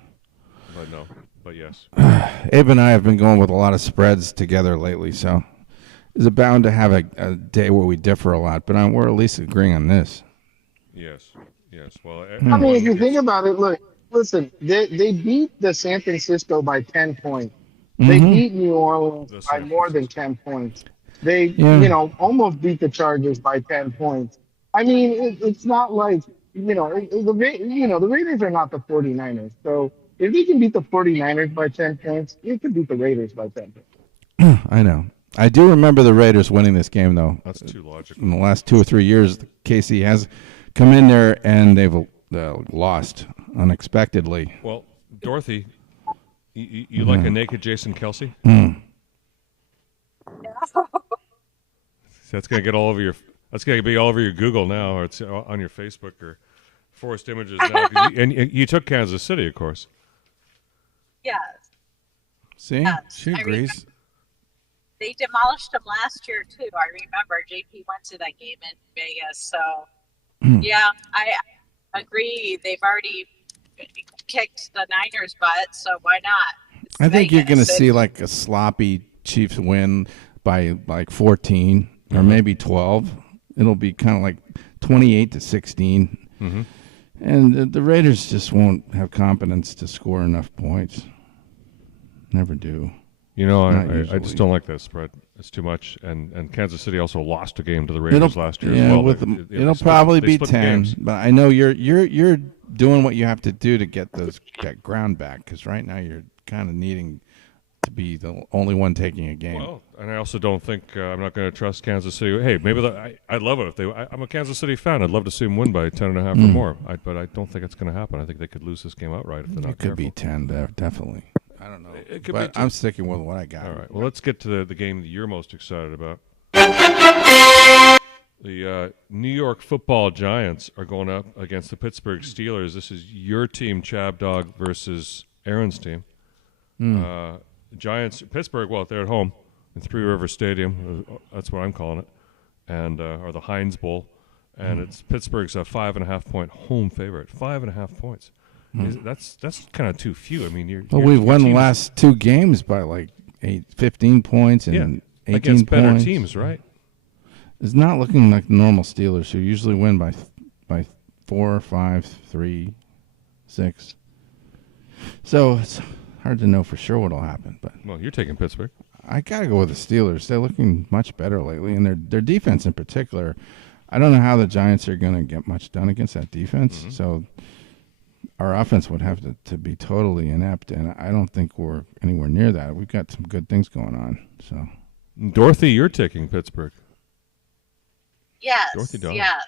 But no. But yes. Abe and I have been going with a lot of spreads together lately, so it's bound to have a day where we differ a lot, but we're at least agreeing on this. Yes. Yes. Well, I mean, if you think about it, listen, they beat the San Francisco by 10 points. They beat New Orleans by more than 10 points. They, almost beat the Chargers by 10 points. I mean, it's not like, the Raiders are not the 49ers. So if they can beat the 49ers by 10 points, you can beat the Raiders by 10 points. I know. I do remember the Raiders winning this game, though. That's too logical. In the last 2 or 3 years, KC has come in there and they've lost unexpectedly. Well, Dorothy, you like a naked Jason Kelsey? That's gonna get all over your. That's gonna be all over your Google now, or it's on your Facebook or forced images now. And you took Kansas City, of course. Yes. See? Yes. She agrees. They demolished them last year, too. I remember JP went to that game in Vegas. So, yeah, I agree. They've already kicked the Niners' butt, so why not? I think you're going to see like a sloppy Chiefs win by like 14 or maybe 12. It'll be kind of like 28-16. And the Raiders just won't have confidence to score enough points. Never do. You know, I just don't like this spread. It's too much. And Kansas City also lost a game to the Raiders last year as well. It'll probably be 10. But I know you're doing what you have to do to get that ground back, because right now you're kind of needing to be the only one taking a game. Well, and I also don't think I'm not going to trust Kansas City. Hey, maybe I'd love it if they. I'm a Kansas City fan. I'd love to see them win by 10.5 or more. But I don't think it's going to happen. I think they could lose this game outright if they're not careful. It could be 10, definitely. I don't know. It could but be I'm sticking with what I got. All right. Well, let's get to the game that you're most excited about. The New York Football Giants are going up against the Pittsburgh Steelers. This is your team, ChabDog, versus Aaron's team. Giants, Pittsburgh. Well, they're at home in Three River Stadium. That's what I'm calling it, and or the Heinz Bowl. And it's Pittsburgh's a 5.5-point home favorite. 5.5 points. That's kind of too few. I mean, we've won the last 2 games by like 15 points and 18 against points. better teams, right? It's not looking like the normal Steelers, who usually win by 4, 5, 3, 6. So it's hard to know for sure what'll happen. But well, you're taking Pittsburgh. I gotta go with the Steelers. They're looking much better lately, and their defense in particular. I don't know how the Giants are going to get much done against that defense. So our offense would have to be totally inept, and I don't think we're anywhere near that. We've got some good things going on. So, Dorothy, you're taking Pittsburgh. Yes, Dorothy Dog. yes.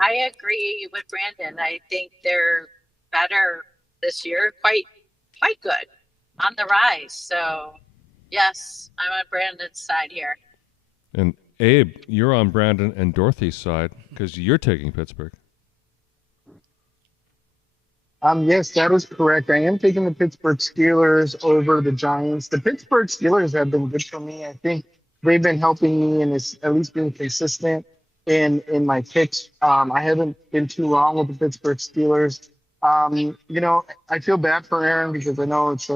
I agree with Brandon. I think they're better this year, quite good, on the rise. So, yes, I'm on Brandon's side here. And Abe, you're on Brandon and Dorothy's side because you're taking Pittsburgh. Yes, that is correct. I am taking the Pittsburgh Steelers over the Giants. The Pittsburgh Steelers have been good for me. I think they've been helping me and is at least being consistent in my picks. I haven't been too wrong with the Pittsburgh Steelers. You know, I feel bad for Aaron because I know it's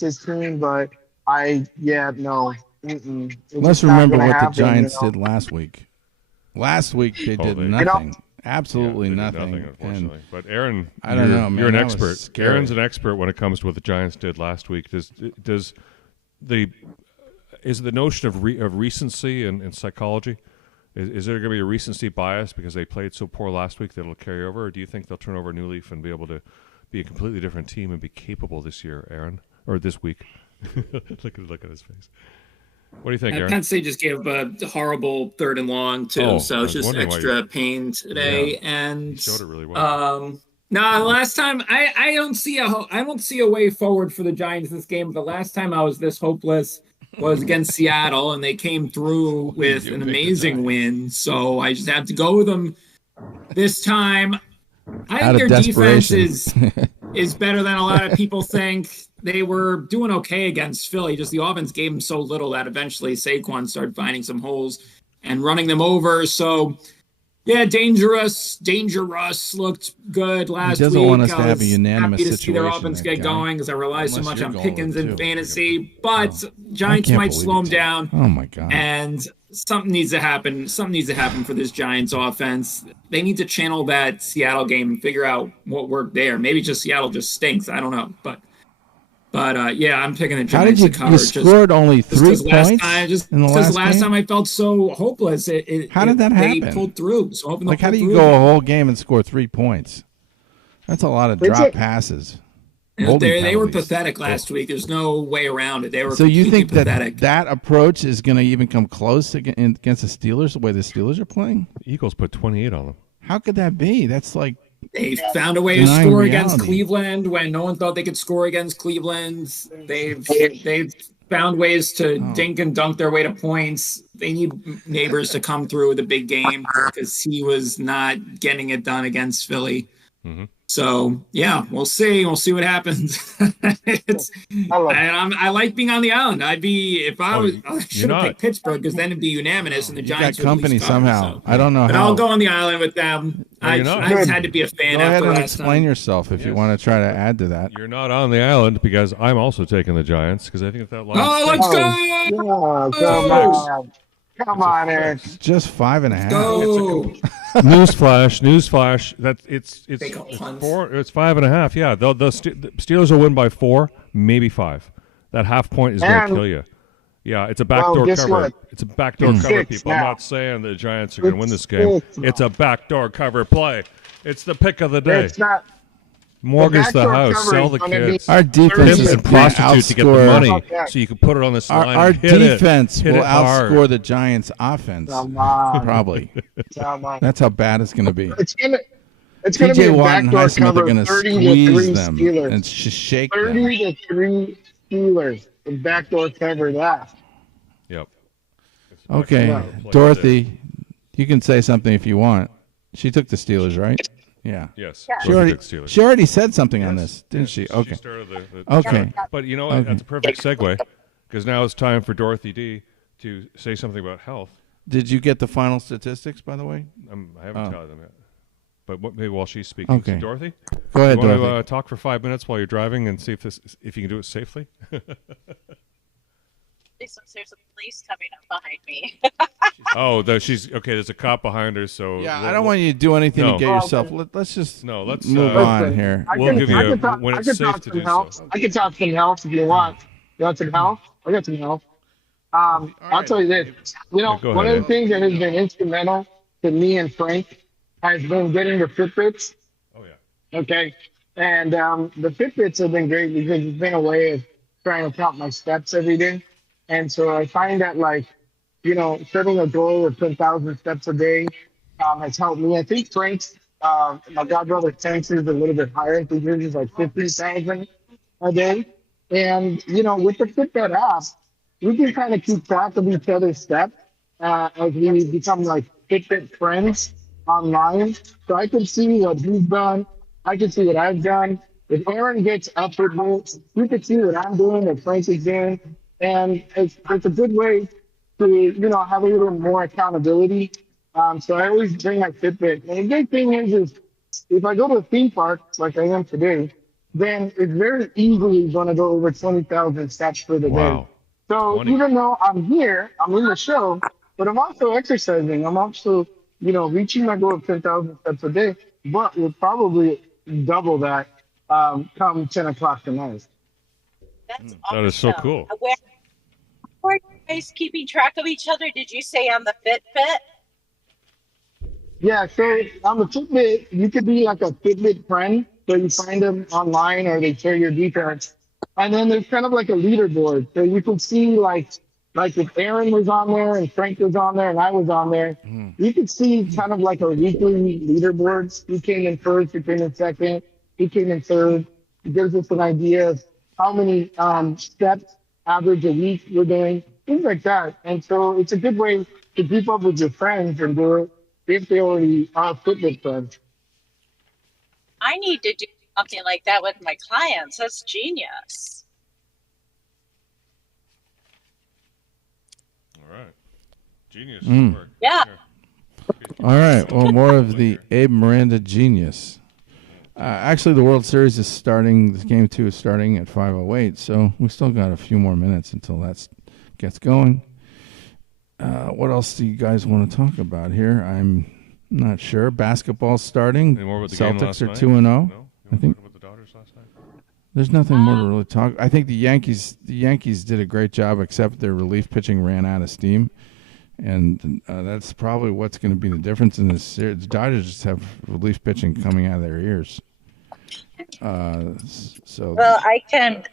his team, but no. Let's remember what the Giants did last week. Last week they did nothing. Absolutely nothing. Unfortunately. But Aaron, I don't know, man. You're an expert. Aaron's an expert when it comes to what the Giants did last week. Is the notion of recency in psychology? Is there going to be a recency bias because they played so poor last week that it'll carry over, or do you think they'll turn over a new leaf and be able to be a completely different team and be capable this year, Aaron, or this week? Look at his face. What do you think, Aaron? Penn State just gave a horrible 3rd and long too, so it's just extra pain today. Yeah, and you showed it really well. Last time I don't see a way forward for the Giants this game. The last time I was this hopeless was against Seattle, and they came through with an amazing win. So I just have to go with them this time. I think their defense is better than a lot of people think. They were doing okay against Philly. Just the offense gave them so little that eventually Saquon started finding some holes and running them over. So, yeah, dangerous looked good last week. He doesn't want us to have a unanimous situation. Happy to see their offense get going because I rely so much on Pickens in fantasy. But Giants might slow them down. Oh, my God. And something needs to happen. Something needs to happen for this Giants offense. They need to channel that Seattle game and figure out what worked there. Maybe just Seattle just stinks. I don't know. But I'm picking the Giants to cover. You scored only 3 points last time I felt so hopeless. How did that happen? They pulled through. So how do you go a whole game and score 3 points? That's a lot of drop passes. They were pathetic last week. There's no way around it. They were so you think pathetic. that approach is going to even come close against the Steelers, the way the Steelers are playing? The Eagles put 28 on them. How could that be? That's like they found a way to score against Cleveland when no one thought they could score against Cleveland. They've found ways to dink and dunk their way to points. They need Neighbors to come through with a big game because he was not getting it done against Philly. Mm-hmm. So yeah, we'll see. We'll see what happens. I like being on the island. I should have picked Pittsburgh because then it'd be unanimous and the Giants got company cover, somehow. So. I don't know but how. I'll go on the island with them. I just had to be a fan. Go ahead after and last explain time. yourself if you want to try to add to that. You're not on the island because I'm also taking the Giants because I think if that line. Oh, let's go! Come on, Eric. It's just 5.5. Go! Newsflash. That it's 5.5. Yeah, the Steelers will win by 4, maybe 5. That half point is going to kill you. Yeah, it's a backdoor cover. What? It's a backdoor cover, people. Now. I'm not saying the Giants are going to win this game. It's a backdoor cover play. It's the pick of the day. It's not. Mortgage the house, sell the kids. Our defense is a prostitute to get the money, so you can put it on this line. Our hit defense hit will hard. outscore the Giants' offense. Probably. That's how bad it's going to be. It's going to be a Watt and backdoor Highsmith are cover. going to 30-3 squeeze them Steelers. and shake them. 30-3 Steelers. The backdoor cover that. Yep. Okay, Dorothy, you can say something if you want. She took the Steelers, right? Yeah. Yes. She already said something on this, didn't she? Okay. She started the okay. But you know what? That's a perfect segue because now it's time for Dorothy D to say something about health. Did you get the final statistics, by the way? I haven't tallied them yet. But maybe while she's speaking. Okay. So Dorothy? Go ahead, Dorothy. Dorothy. To talk for 5 minutes while you're driving and see if you can do it safely? There's a police coming up behind me. She's okay. There's a cop behind her, so I don't want you to do anything to get yourself. Let's just move on here. We'll give you when it's safe to do so. I can talk some health if you want. You want some health? I got some health. I'll tell you this. You know, one of the things that has been instrumental to me and Frank has been getting the Fitbits. Oh yeah. Okay, and the Fitbits have been great because it's been a way of trying to count my steps every day. And so I find that, setting a goal of 10,000 steps a day has helped me. I think Frank's, my godbrother Frank's is a little bit higher. I think his is like 50,000 a day. And, with the Fitbit app, we can kind of keep track of each other's steps as we become like Fitbit friends online. So I can see what he's done. I can see what I've done. If Aaron gets up with me, you can see what I'm doing, what Frank is doing. And it's a good way to, have a little more accountability. So I always bring my Fitbit. And the good thing is if I go to a theme park, like I am today, then it's very easily going to go over 20,000 steps for the day. So even though I'm here, I'm in the show, but I'm also exercising. I'm also, reaching my goal of 10,000 steps a day, but we'll probably double that come 10 o'clock tonight. That's that is so cool. Where are you guys keeping track of each other? Did you say on the Fitbit? Yeah, so on the Fitbit, you could be like a Fitbit friend. So you find them online or they share your details. And then there's kind of like a leaderboard. So you can see like if Aaron was on there and Frank was on there and I was on there, you could see kind of like a weekly leaderboards. Who came in first, who came in second, who came in third. It gives us an idea of how many steps average a week we're doing, things like that. And so it's a good way to keep up with your friends and do it if they already are Fitbit friends. I need to do something like that with my clients. That's genius. All right. Genius. Work. Yeah. All right. Well, more of the Abe Miranda genius. Actually, the World Series is starting. This game 2 is starting at 5:08, so we still got a few more minutes until that gets going. What else do you guys want to talk about here? I'm not sure. Basketball's starting. Any more about the Celtics game are last 2-0. night? No? I think. About the Dodgers last night? There's nothing more to really talk. I think the Yankees did a great job, except their relief pitching ran out of steam. And that's probably what's going to be the difference in this series. The Dodgers just have relief pitching coming out of their ears. Well, I can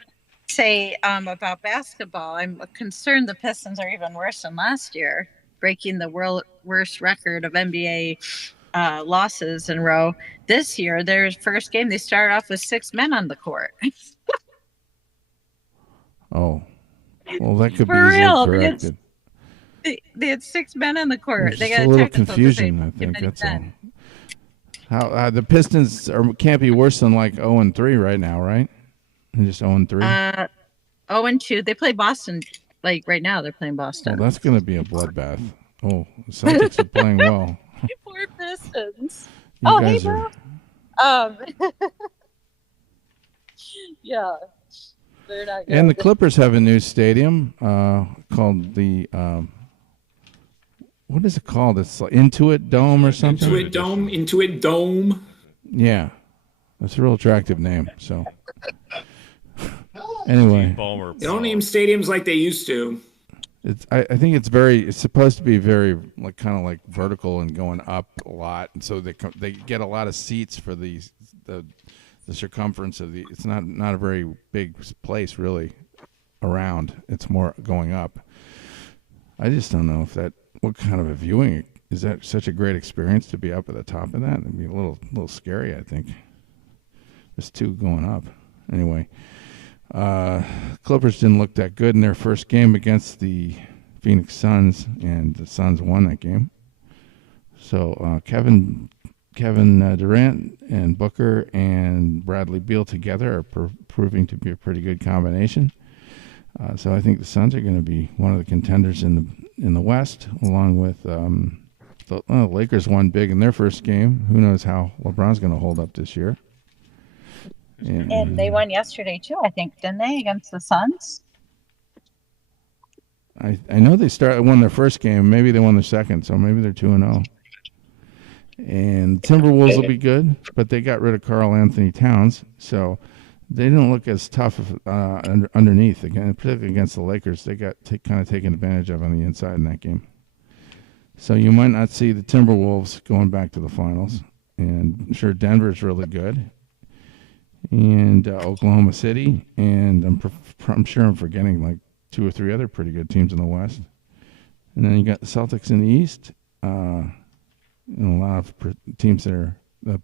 say about basketball, I'm concerned the Pistons are even worse than last year, breaking the world worst record of NBA losses in a row. This year, their first game, they started off with 6 men on the court. Oh. Well, that could For be real, easily corrected. They had 6 men on the court. There's They just got a little technical confusion, to I say think. many That's all. men. How the Pistons can't be worse than like 0-3 right now, right? They're just 0-3. 0-2. They play Boston. Like right now, they're playing Boston. Well, that's going to be a bloodbath. Oh, the Celtics are playing well. Poor Pistons. You Hey, guys are. bro. Yeah. They're not good. And the Clippers have a new stadium called the what is it called? It's like Intuit Dome or something. Intuit Dome. Yeah, that's a real attractive name. So anyway, They don't name stadiums like they used to. I think it's supposed to be very like kind of like vertical and going up a lot, and so they get a lot of seats for the circumference of the. It's not a very big place really around. It's more going up. I just don't know what kind of a viewing is that. Such a great experience to be up at the top of that. It'd be a little scary, I think. There's two going up. Anyway, Clippers didn't look that good in their first game against the Phoenix Suns, and the Suns won that game. So Kevin Durant and Booker and Bradley Beal together are proving to be a pretty good combination. So I think the Suns are going to be one of the contenders in the West, along with the Lakers won big in their first game. Who knows how LeBron's going to hold up this year? And they won yesterday too, I think, didn't they, against the Suns? I know they won their first game. Maybe they won their second, so maybe they're 2-0. And Timberwolves will be good, but they got rid of Karl Anthony Towns, so they didn't look as tough underneath. Again, particularly against the Lakers, they got kind of taken advantage of on the inside in that game. So you might not see the Timberwolves going back to the finals. And I'm sure Denver's really good, and Oklahoma City, and I'm sure I'm forgetting like 2 or 3 other pretty good teams in the West. And then you got the Celtics in the East. And a lot of teams the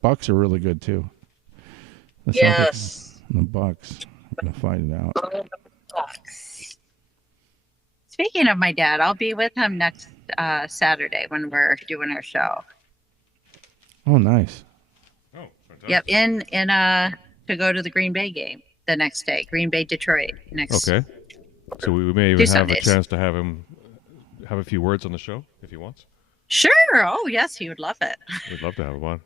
Bucks are really good too. The Celtics and the Bucks are going to fight it out. Bucks. Speaking of my dad, I'll be with him next Saturday when we're doing our show. Oh, nice. Oh, fantastic. Yep, in to go to the Green Bay game the next day. Green Bay, Detroit next. Okay. So we may even have Sundays. a chance to have him have a few words on the show if he wants. Sure. Oh, yes, he would love it. We'd love to have him on.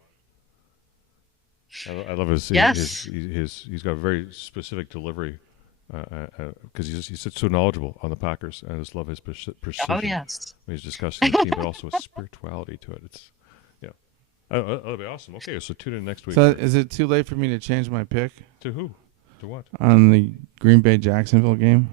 I love his he's got a very specific delivery because he's so knowledgeable on the Packers, and I just love his precision. Oh, yes. When he's discussing the team, but also a spirituality to it. It's that'll be awesome. Okay, so tune in next week. So is it too late for me to change my pick? To who? To what? On the Green Bay Jacksonville game?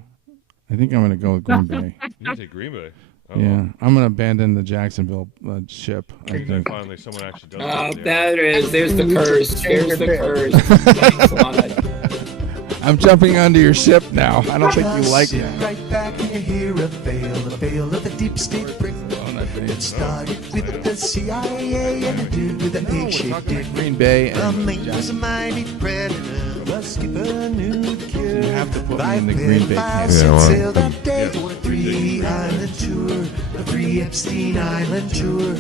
I think I'm going to go with Green Bay. You say Green Bay. Yeah, I'm going to abandon the Jacksonville ship. I think. Finally, someone actually does. There's the curse. There's the curse. Thanks a lot. I'm jumping onto your ship now. I don't think you like it. Right back and you hear a veil of the deep state brick. It started with the CIA and ended with an egg-shaped dick. Green Bay The and mate was a mighty predator. The skipper knew the cure. You have to put me in the Green Bay camp. Sailed that day for a 3-island tour. A 3 Epstein Island tour.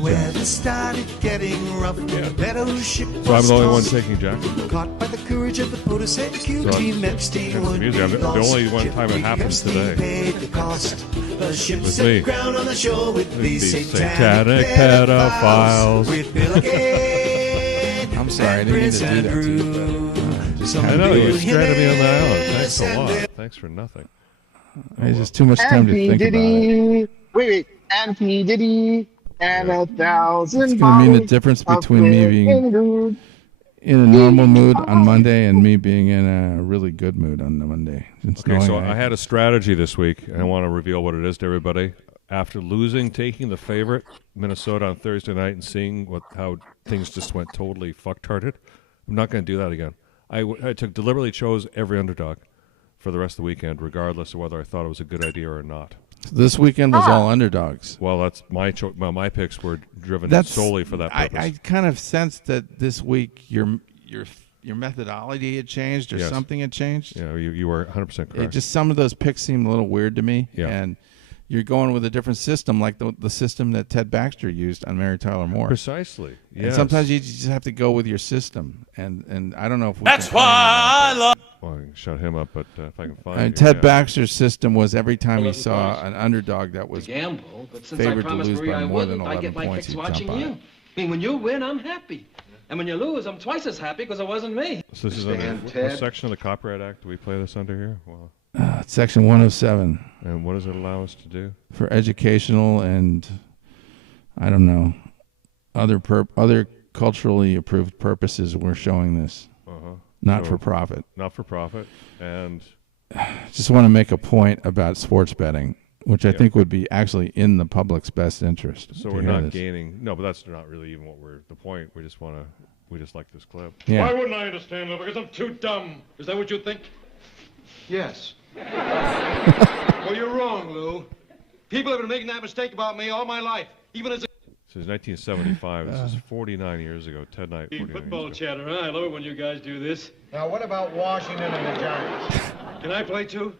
Weather started getting rough. Meadow ship was So I'm the only one tossed. taking Jacksonville. Caught by the courage of the POTUS and Q Team Epstein would be I'm the lost. only one time it happens Epstein today. paid the cost. The ship With set me. ground on the shore with these satanic pedophiles. With Bill Gates. I'm sorry, I didn't mean to do that to you. But, just I had know, to do you it. stranded me on the island. Thanks a lot. Thanks for nothing. It's just too much time to And P. think about it. Diddy. Wait. And P. Diddy. And 1,000 It's going to mean the bottles difference of between me being Green in a normal mood on Monday and me being in a really good mood on the Monday. It's Okay, knowing so I had a strategy this week, and I want to reveal what it is to everybody. After taking the favorite, Minnesota, on Thursday night and seeing how things just went totally fucktarded, I'm not going to do that again. I deliberately chose every underdog for the rest of the weekend, regardless of whether I thought it was a good idea or not. This weekend was all underdogs. Well, that's my my picks were driven That's solely for that purpose. I kind of sensed that this week your your methodology had changed or Yes. something had changed. Yeah, you were 100% correct. Just some of those picks seemed a little weird to me. Yeah. And you're going with a different system, like the system that Ted Baxter used on Mary Tyler Moore. Precisely. And Yes. sometimes you just have to go with your system. And I don't know if we That's can why find I love. Well, I can shut him up, but if I can find And it, Ted yeah. Baxter's system was every time he saw an underdog that was Gamble, but since I favored to promised lose Maria by I more than wouldn't, I 11 get my points, kicks he'd watching jump on you. it. I mean, when you win, I'm happy. And when you lose, I'm twice as happy because it wasn't me. So this is under what section of the Copyright Act do we play this under here? Well, It's Section 107 and what does it allow us to do? for educational and, I don't know, other culturally approved purposes we're showing this. Not So- for profit. Not for profit. And Just want to make a point about sports betting, which I think would be actually in the public's best interest. so to we're hear not this. gaining. No, but that's not really even what we're the point. We just like this clip. Yeah. Why wouldn't I understand, though? Because I'm too dumb. Is that what you think? Yes. Well, you're wrong, Lou. People have been making that mistake about me all my life, even as a Since 1975. This is 49 years ago. Ted Knight. 49 football years ago. chatter. Huh? I love it when you guys do this. Now, what about Washington and the Giants? Can I play too?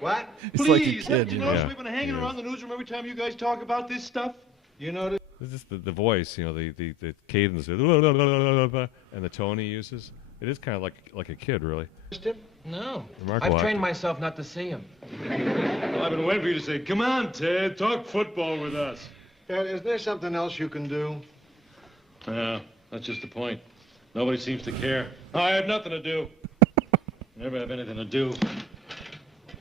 What? It's like a Please, kid, haven't you you know? noticed Yeah, we've been hanging he around the newsroom every time you guys talk about this stuff? You know, This is the voice, the cadence, and the tone he uses. It is kind of like a kid, really. No. Remarkable I've trained acting. myself not to see him. Well, I've been waiting for you to say, come on, Ted, talk football with us. Dad, is there something else you can do? Yeah, that's just the point. Nobody seems to care. I have nothing to do. Never have anything to do.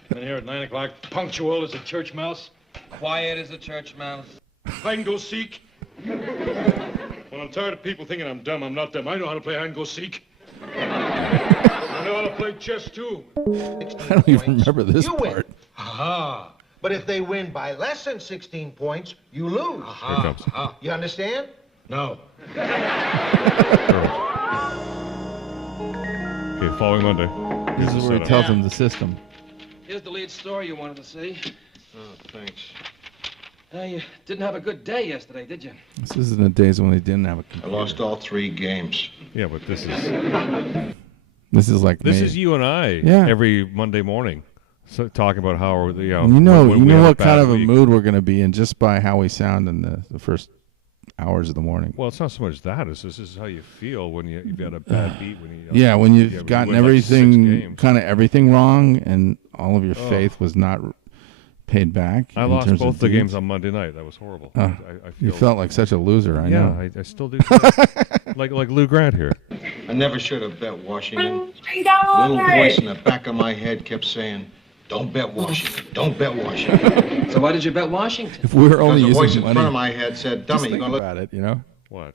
Been here at 9 o'clock, punctual as a church mouse. Quiet as a church mouse. Hide and go seek. When I'm tired of people thinking I'm dumb, I'm not dumb. I know how to play hide and go seek. I know how to play chess too. I don't even remember this You win. part. Aha. But if they win by less than 16 points, you lose. Here it comes. You understand? No. Okay, following Monday. This Here's is the where he setup. tells them the system. Here's the lead story you wanted to see. Oh, thanks. You didn't have a good day yesterday, did you? This is in the days when they didn't have a I computer. lost all 3 games. Yeah, but this like me. is you and I Yeah. every Monday morning, talking about how You know when we have what kind bad of a week. mood we're going to be in just by how we sound in the first hours of the morning. Well, it's not so much that. It's this is how you feel when you've got a bad beat. When you Yeah, when you've when you gotten win, like, 6 everything, games. kind of everything wrong, and all of your faith was not paid back. I in lost terms both of the deeds. games on Monday night. That was horrible. I You feel felt like such a loser. I know. I still do. like Lou Grant here. I never should have bet Washington. A little voice in the back of my head kept saying, don't bet Washington. Don't bet Washington. So why did you bet Washington? If we were only Because the voice using in front of money, my head said, just dummy, you think gonna look. about it. You know, What?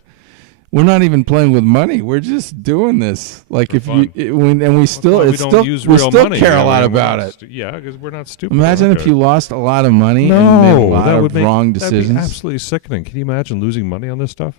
we're not even playing with money. We're just doing this. Like For if fun. and we still, we it's don't still, use we real still money. care Yeah, a lot we're about not it. yeah, because we're not stupid. Imagine if Okay. you lost a lot of money and made a lot that of would make wrong That'd be decisions. absolutely sickening. Can you imagine losing money on this stuff?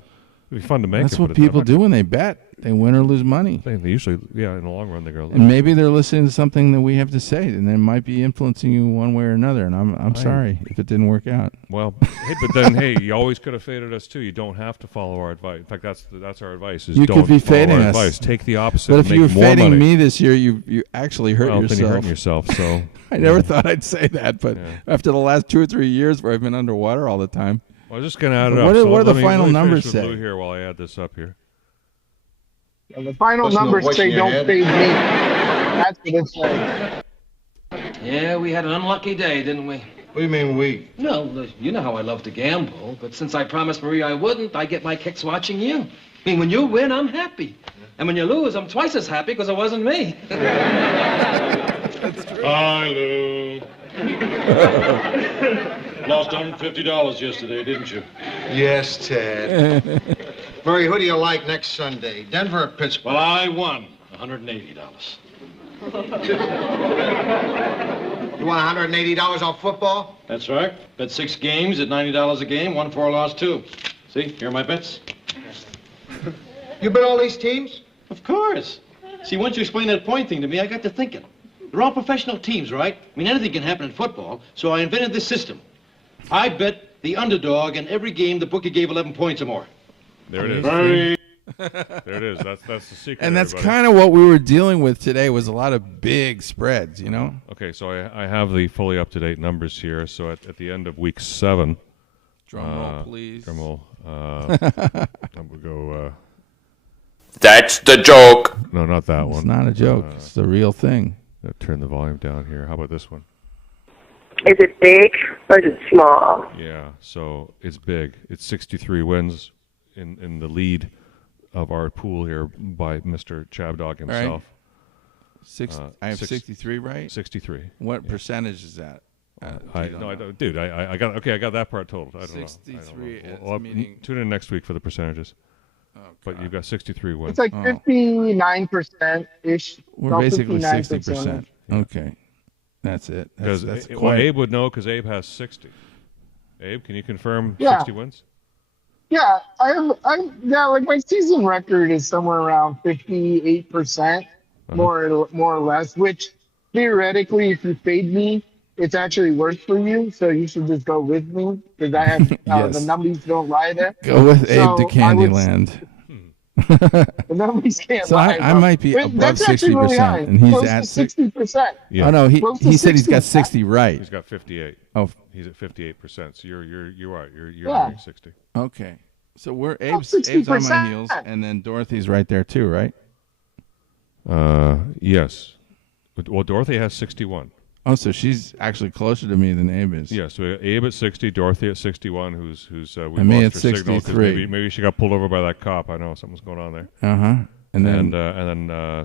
It'd be fun to make. That's it, what but it's people not- do when they bet. They win or lose money. They usually, yeah, in the long run, they're going to lose. And maybe they're listening to something that we have to say, and they might be influencing you one way or another. And I'm sorry if it didn't work out. Well, hey, but then, hey, you always could have faded us too. You don't have to follow our advice. In fact, that's our advice. Is You don't could be follow fading our us. advice. Take the opposite. But and if make you were more fading money. me this year, you actually hurt Well, then yourself. you're hurting yourself. So I never thought I'd say that, but after the last 2 or 3 years where I've been underwater all the time. I was just going to add it What up. do- So what do let the me- final let me numbers finish with say? Lou here while I add this up here. The final Listen to the numbers voice say in your don't head. fade me. That's what it says. Yeah, we had an unlucky day, didn't we? What do you mean we? No, you know how I love to gamble, but since I promised Maria I wouldn't, I get my kicks watching you. I mean, when you win, I'm happy. And when you lose, I'm twice as happy because it wasn't me. Hi, Lou. Lost $150 yesterday, didn't you? Yes, Ted. Murray, who do you like next Sunday? Denver or Pittsburgh? Well, I won $180. You want $180 on football? That's right. Bet 6 games at $90 a game. Won 4, lost 2. See, here are my bets. You bet all these teams? Of course. See, once you explained that point thing to me, I got to thinking. They're all professional teams, right? I mean, anything can happen in football, so I invented this system. I bet the underdog in every game the bookie gave 11 points or more. There it is. Very There it is. That's the secret. And that's kind of what we were dealing with today was a lot of big spreads, you know? Okay, so I have the fully up-to-date numbers here. So at the end of week 7. Drum roll, please. Drum roll. We'll go... That's the joke. No, not that It's one. not a joke. It's the real thing. Turn the volume down here. How about this one? Is it big or is it small? Yeah, so it's big. It's 63 wins in the lead of our pool here by Mr. ChabDog himself. Right. I have 63, right? 63. What percentage is that? I don't, dude. I got that part totaled. I don't 63 know. Well, meaning... Tune in next week for the percentages. Oh, but you've got 63 wins. It's like 59%-ish. We're basically 60%. Okay. That's it. That's quite... Abe would know because Abe has 60. Abe, can you confirm 60 wins? Yeah, like my season record is somewhere around 58%, more or less, which theoretically, if you fade me, it's actually worse for you. So you should just go with me because I have the numbers don't lie there. Go with Abe to Candyland. The numbers can't lie. I might be above 60%, and he's at 60%. Yeah. Oh no, he said he's got 60 right. He's got 58. Oh, he's at 58%. So you're right. You're nearing 60. Okay, so we're Abe's on my heels, and then Dorothy's right there too, right? Yes. Well, Dorothy has 61. Oh, so she's actually closer to me than Abe is. Yeah, so Abe at 60, Dorothy at 61, who's we me lost at her signal 63. Maybe she got pulled over by that cop. I know something's going on there. And then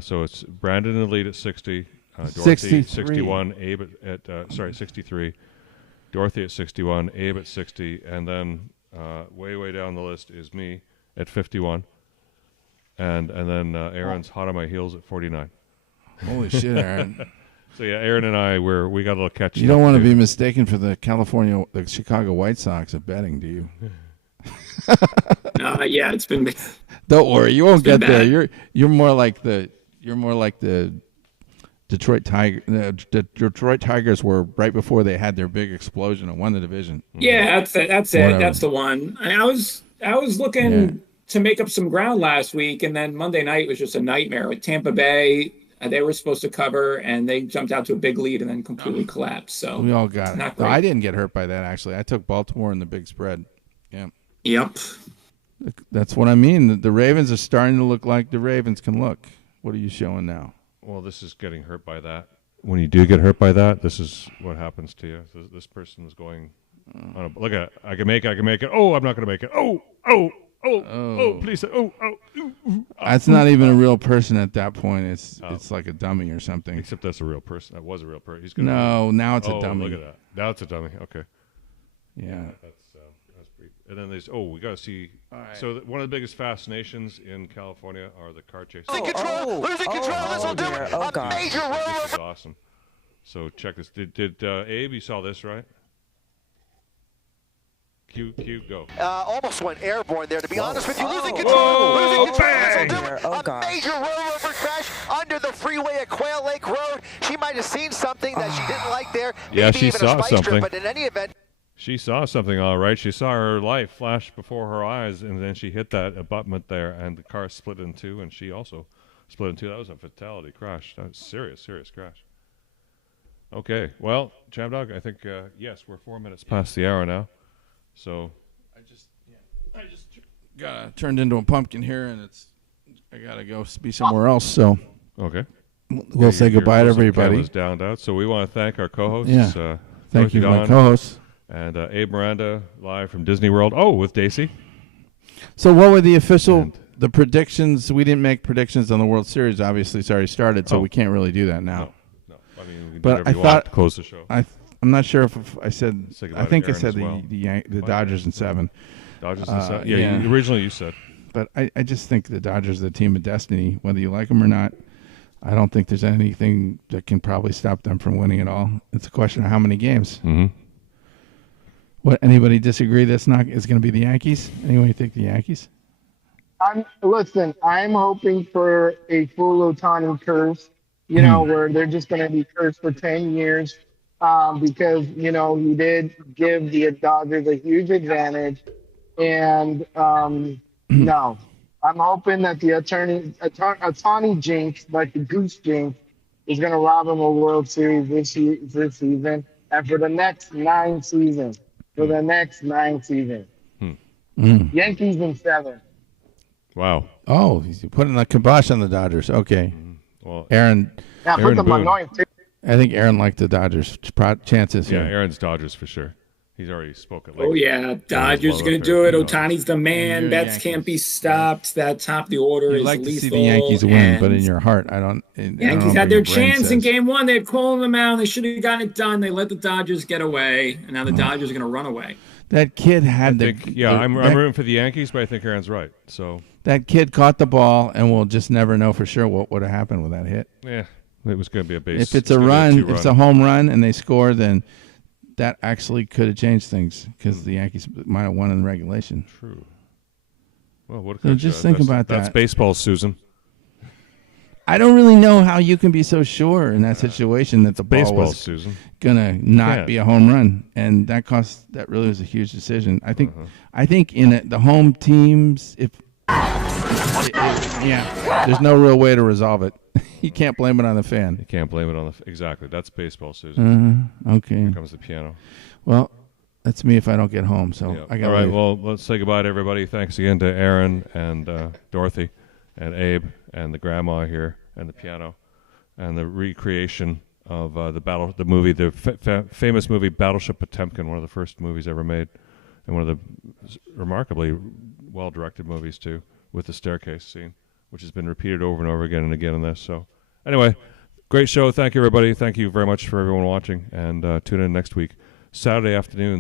so it's Brandon in the lead at 60, Dorothy 63. 61, Abe at 63, Dorothy at 61, Abe at 60, and then way down the list is me at 51, and then Aaron's hot on my heels at 49. Holy shit, Aaron. So yeah, Aaron and I we got a little catch. You don't want to be mistaken for the Chicago White Sox of betting, do you? Yeah, it's been. Don't worry, you won't get bad. there. You're more like the Detroit Tigers. The Detroit Tigers were right before they had their big explosion and won the division. Yeah, that's it. Whatever. That's the one. I was looking to make up some ground last week, and then Monday night was just a nightmare with Tampa Bay. They were supposed to cover, and they jumped out to a big lead and then completely collapsed. So we all got it. Not No, great. I didn't get hurt by that, actually. I took Baltimore in the big spread. Yeah. Yep. That's what I mean. The Ravens are starting to look like the Ravens can look. What are you showing now? Well, this is getting hurt by that. When you do get hurt by that, this is what happens to you. This person is going on look at it. I can make it. Oh, I'm not going to make it. Oh, please. That's not even a real person at that point. It's like a dummy or something. Except that's a real person. That was a real person. Now it's a dummy. Look at that. Now it's a dummy. Okay. Yeah. That's pretty. And then there's we got to see. Right. So one of the biggest fascinations in California are the car chases. Losing control. This will do it. Oh, God. Major This rollover. is awesome. So check this. Did Abe, you saw this, right? Q, go. Almost went airborne there, to be honest with you. Losing Whoa, control. bang! This will do it. A major rollover crash under the freeway at Quail Lake Road. She might have seen something that she didn't like there. Yeah, Maybe she even saw a spice something. Strip, but in any event. She saw something, all right. She saw her life flash before her eyes, and then she hit that abutment there, and the car split in two, and she also split in two. That was a fatality crash. That was serious crash. Okay, well, ChabDog, I think, yes, we're 4 minutes past the hour now. So I just got turned into a pumpkin here, and I gotta go be somewhere else. So okay, we'll say goodbye to everybody. Was downed out. So we want to thank our co-hosts. Yeah, thank you, Don, my co-hosts, and Abe Miranda live from Disney World. Oh, with Daisy. So what were the official the predictions? We didn't make predictions on the World Series. Obviously, it's already started, so we can't really do that now. No. I mean, we can but do I thought to close the show. I'm not sure if I said. I think I said well. the Dodgers in 7. Dodgers in 7. Yeah. Originally you said. But I just think the Dodgers are the team of destiny, whether you like them or not. I don't think there's anything that can probably stop them from winning at all. It's a question of how many games. Mm-hmm. What? Anybody disagree? It's going to be the Yankees. Anybody think the Yankees? I'm hoping for a full Ohtani curse. Where they're just going to be cursed for 10 years. Because, he did give the Dodgers a huge advantage. And, no, I'm hoping that the Otani jinx, like the Goose jinx, is going to rob him a World Series this season, and for the next 9 seasons. Yankees in 7. Wow. Oh, he's putting the kibosh on the Dodgers. Okay. Well, Aaron. Yeah, put the Manoy too. I think Aaron liked the Dodgers' chances here. Yeah, Aaron's Dodgers for sure. He's already spoken. Oh, yeah. Dodgers going to do it. Otani's the man. Bets can't be stopped. That top of the order is like lethal. to see the Yankees win, but in your heart, I don't. Yankees had their chance in game 1. They had Cole in the mound. They should have gotten it done. They let the Dodgers get away, and now the Dodgers are going to run away. That kid had I'm rooting for the Yankees, but I think Aaron's right. So that kid caught the ball, and we'll just never know for sure what would have happened with that hit. Yeah, it was going to be a base. If it's a run, if it's a home run, and they score, then that actually could have changed things because the Yankees might have won in regulation. True. Well, what so just think about that. That's baseball, Susan. I don't really know how you can be so sure in that situation that the ball was going to not be a home run, and that really was a huge decision. I think in the home teams, there's no real way to resolve it. You can't blame it on the fan. You can't blame it on exactly. That's baseball, Susan. Okay. Here comes the piano. Well, that's me if I don't get home. So I got. All right. Well, let's say goodbye to everybody. Thanks again to Aaron and Dorothy and Abe and the grandma here and the piano and the recreation of the movie, the famous movie Battleship Potemkin, one of the first movies ever made, and one of the remarkably well-directed movies too, with the staircase scene, which has been repeated over and over again and again in this. So anyway, great show. Thank you, everybody. Thank you very much for everyone watching, and tune in next week, Saturday afternoon.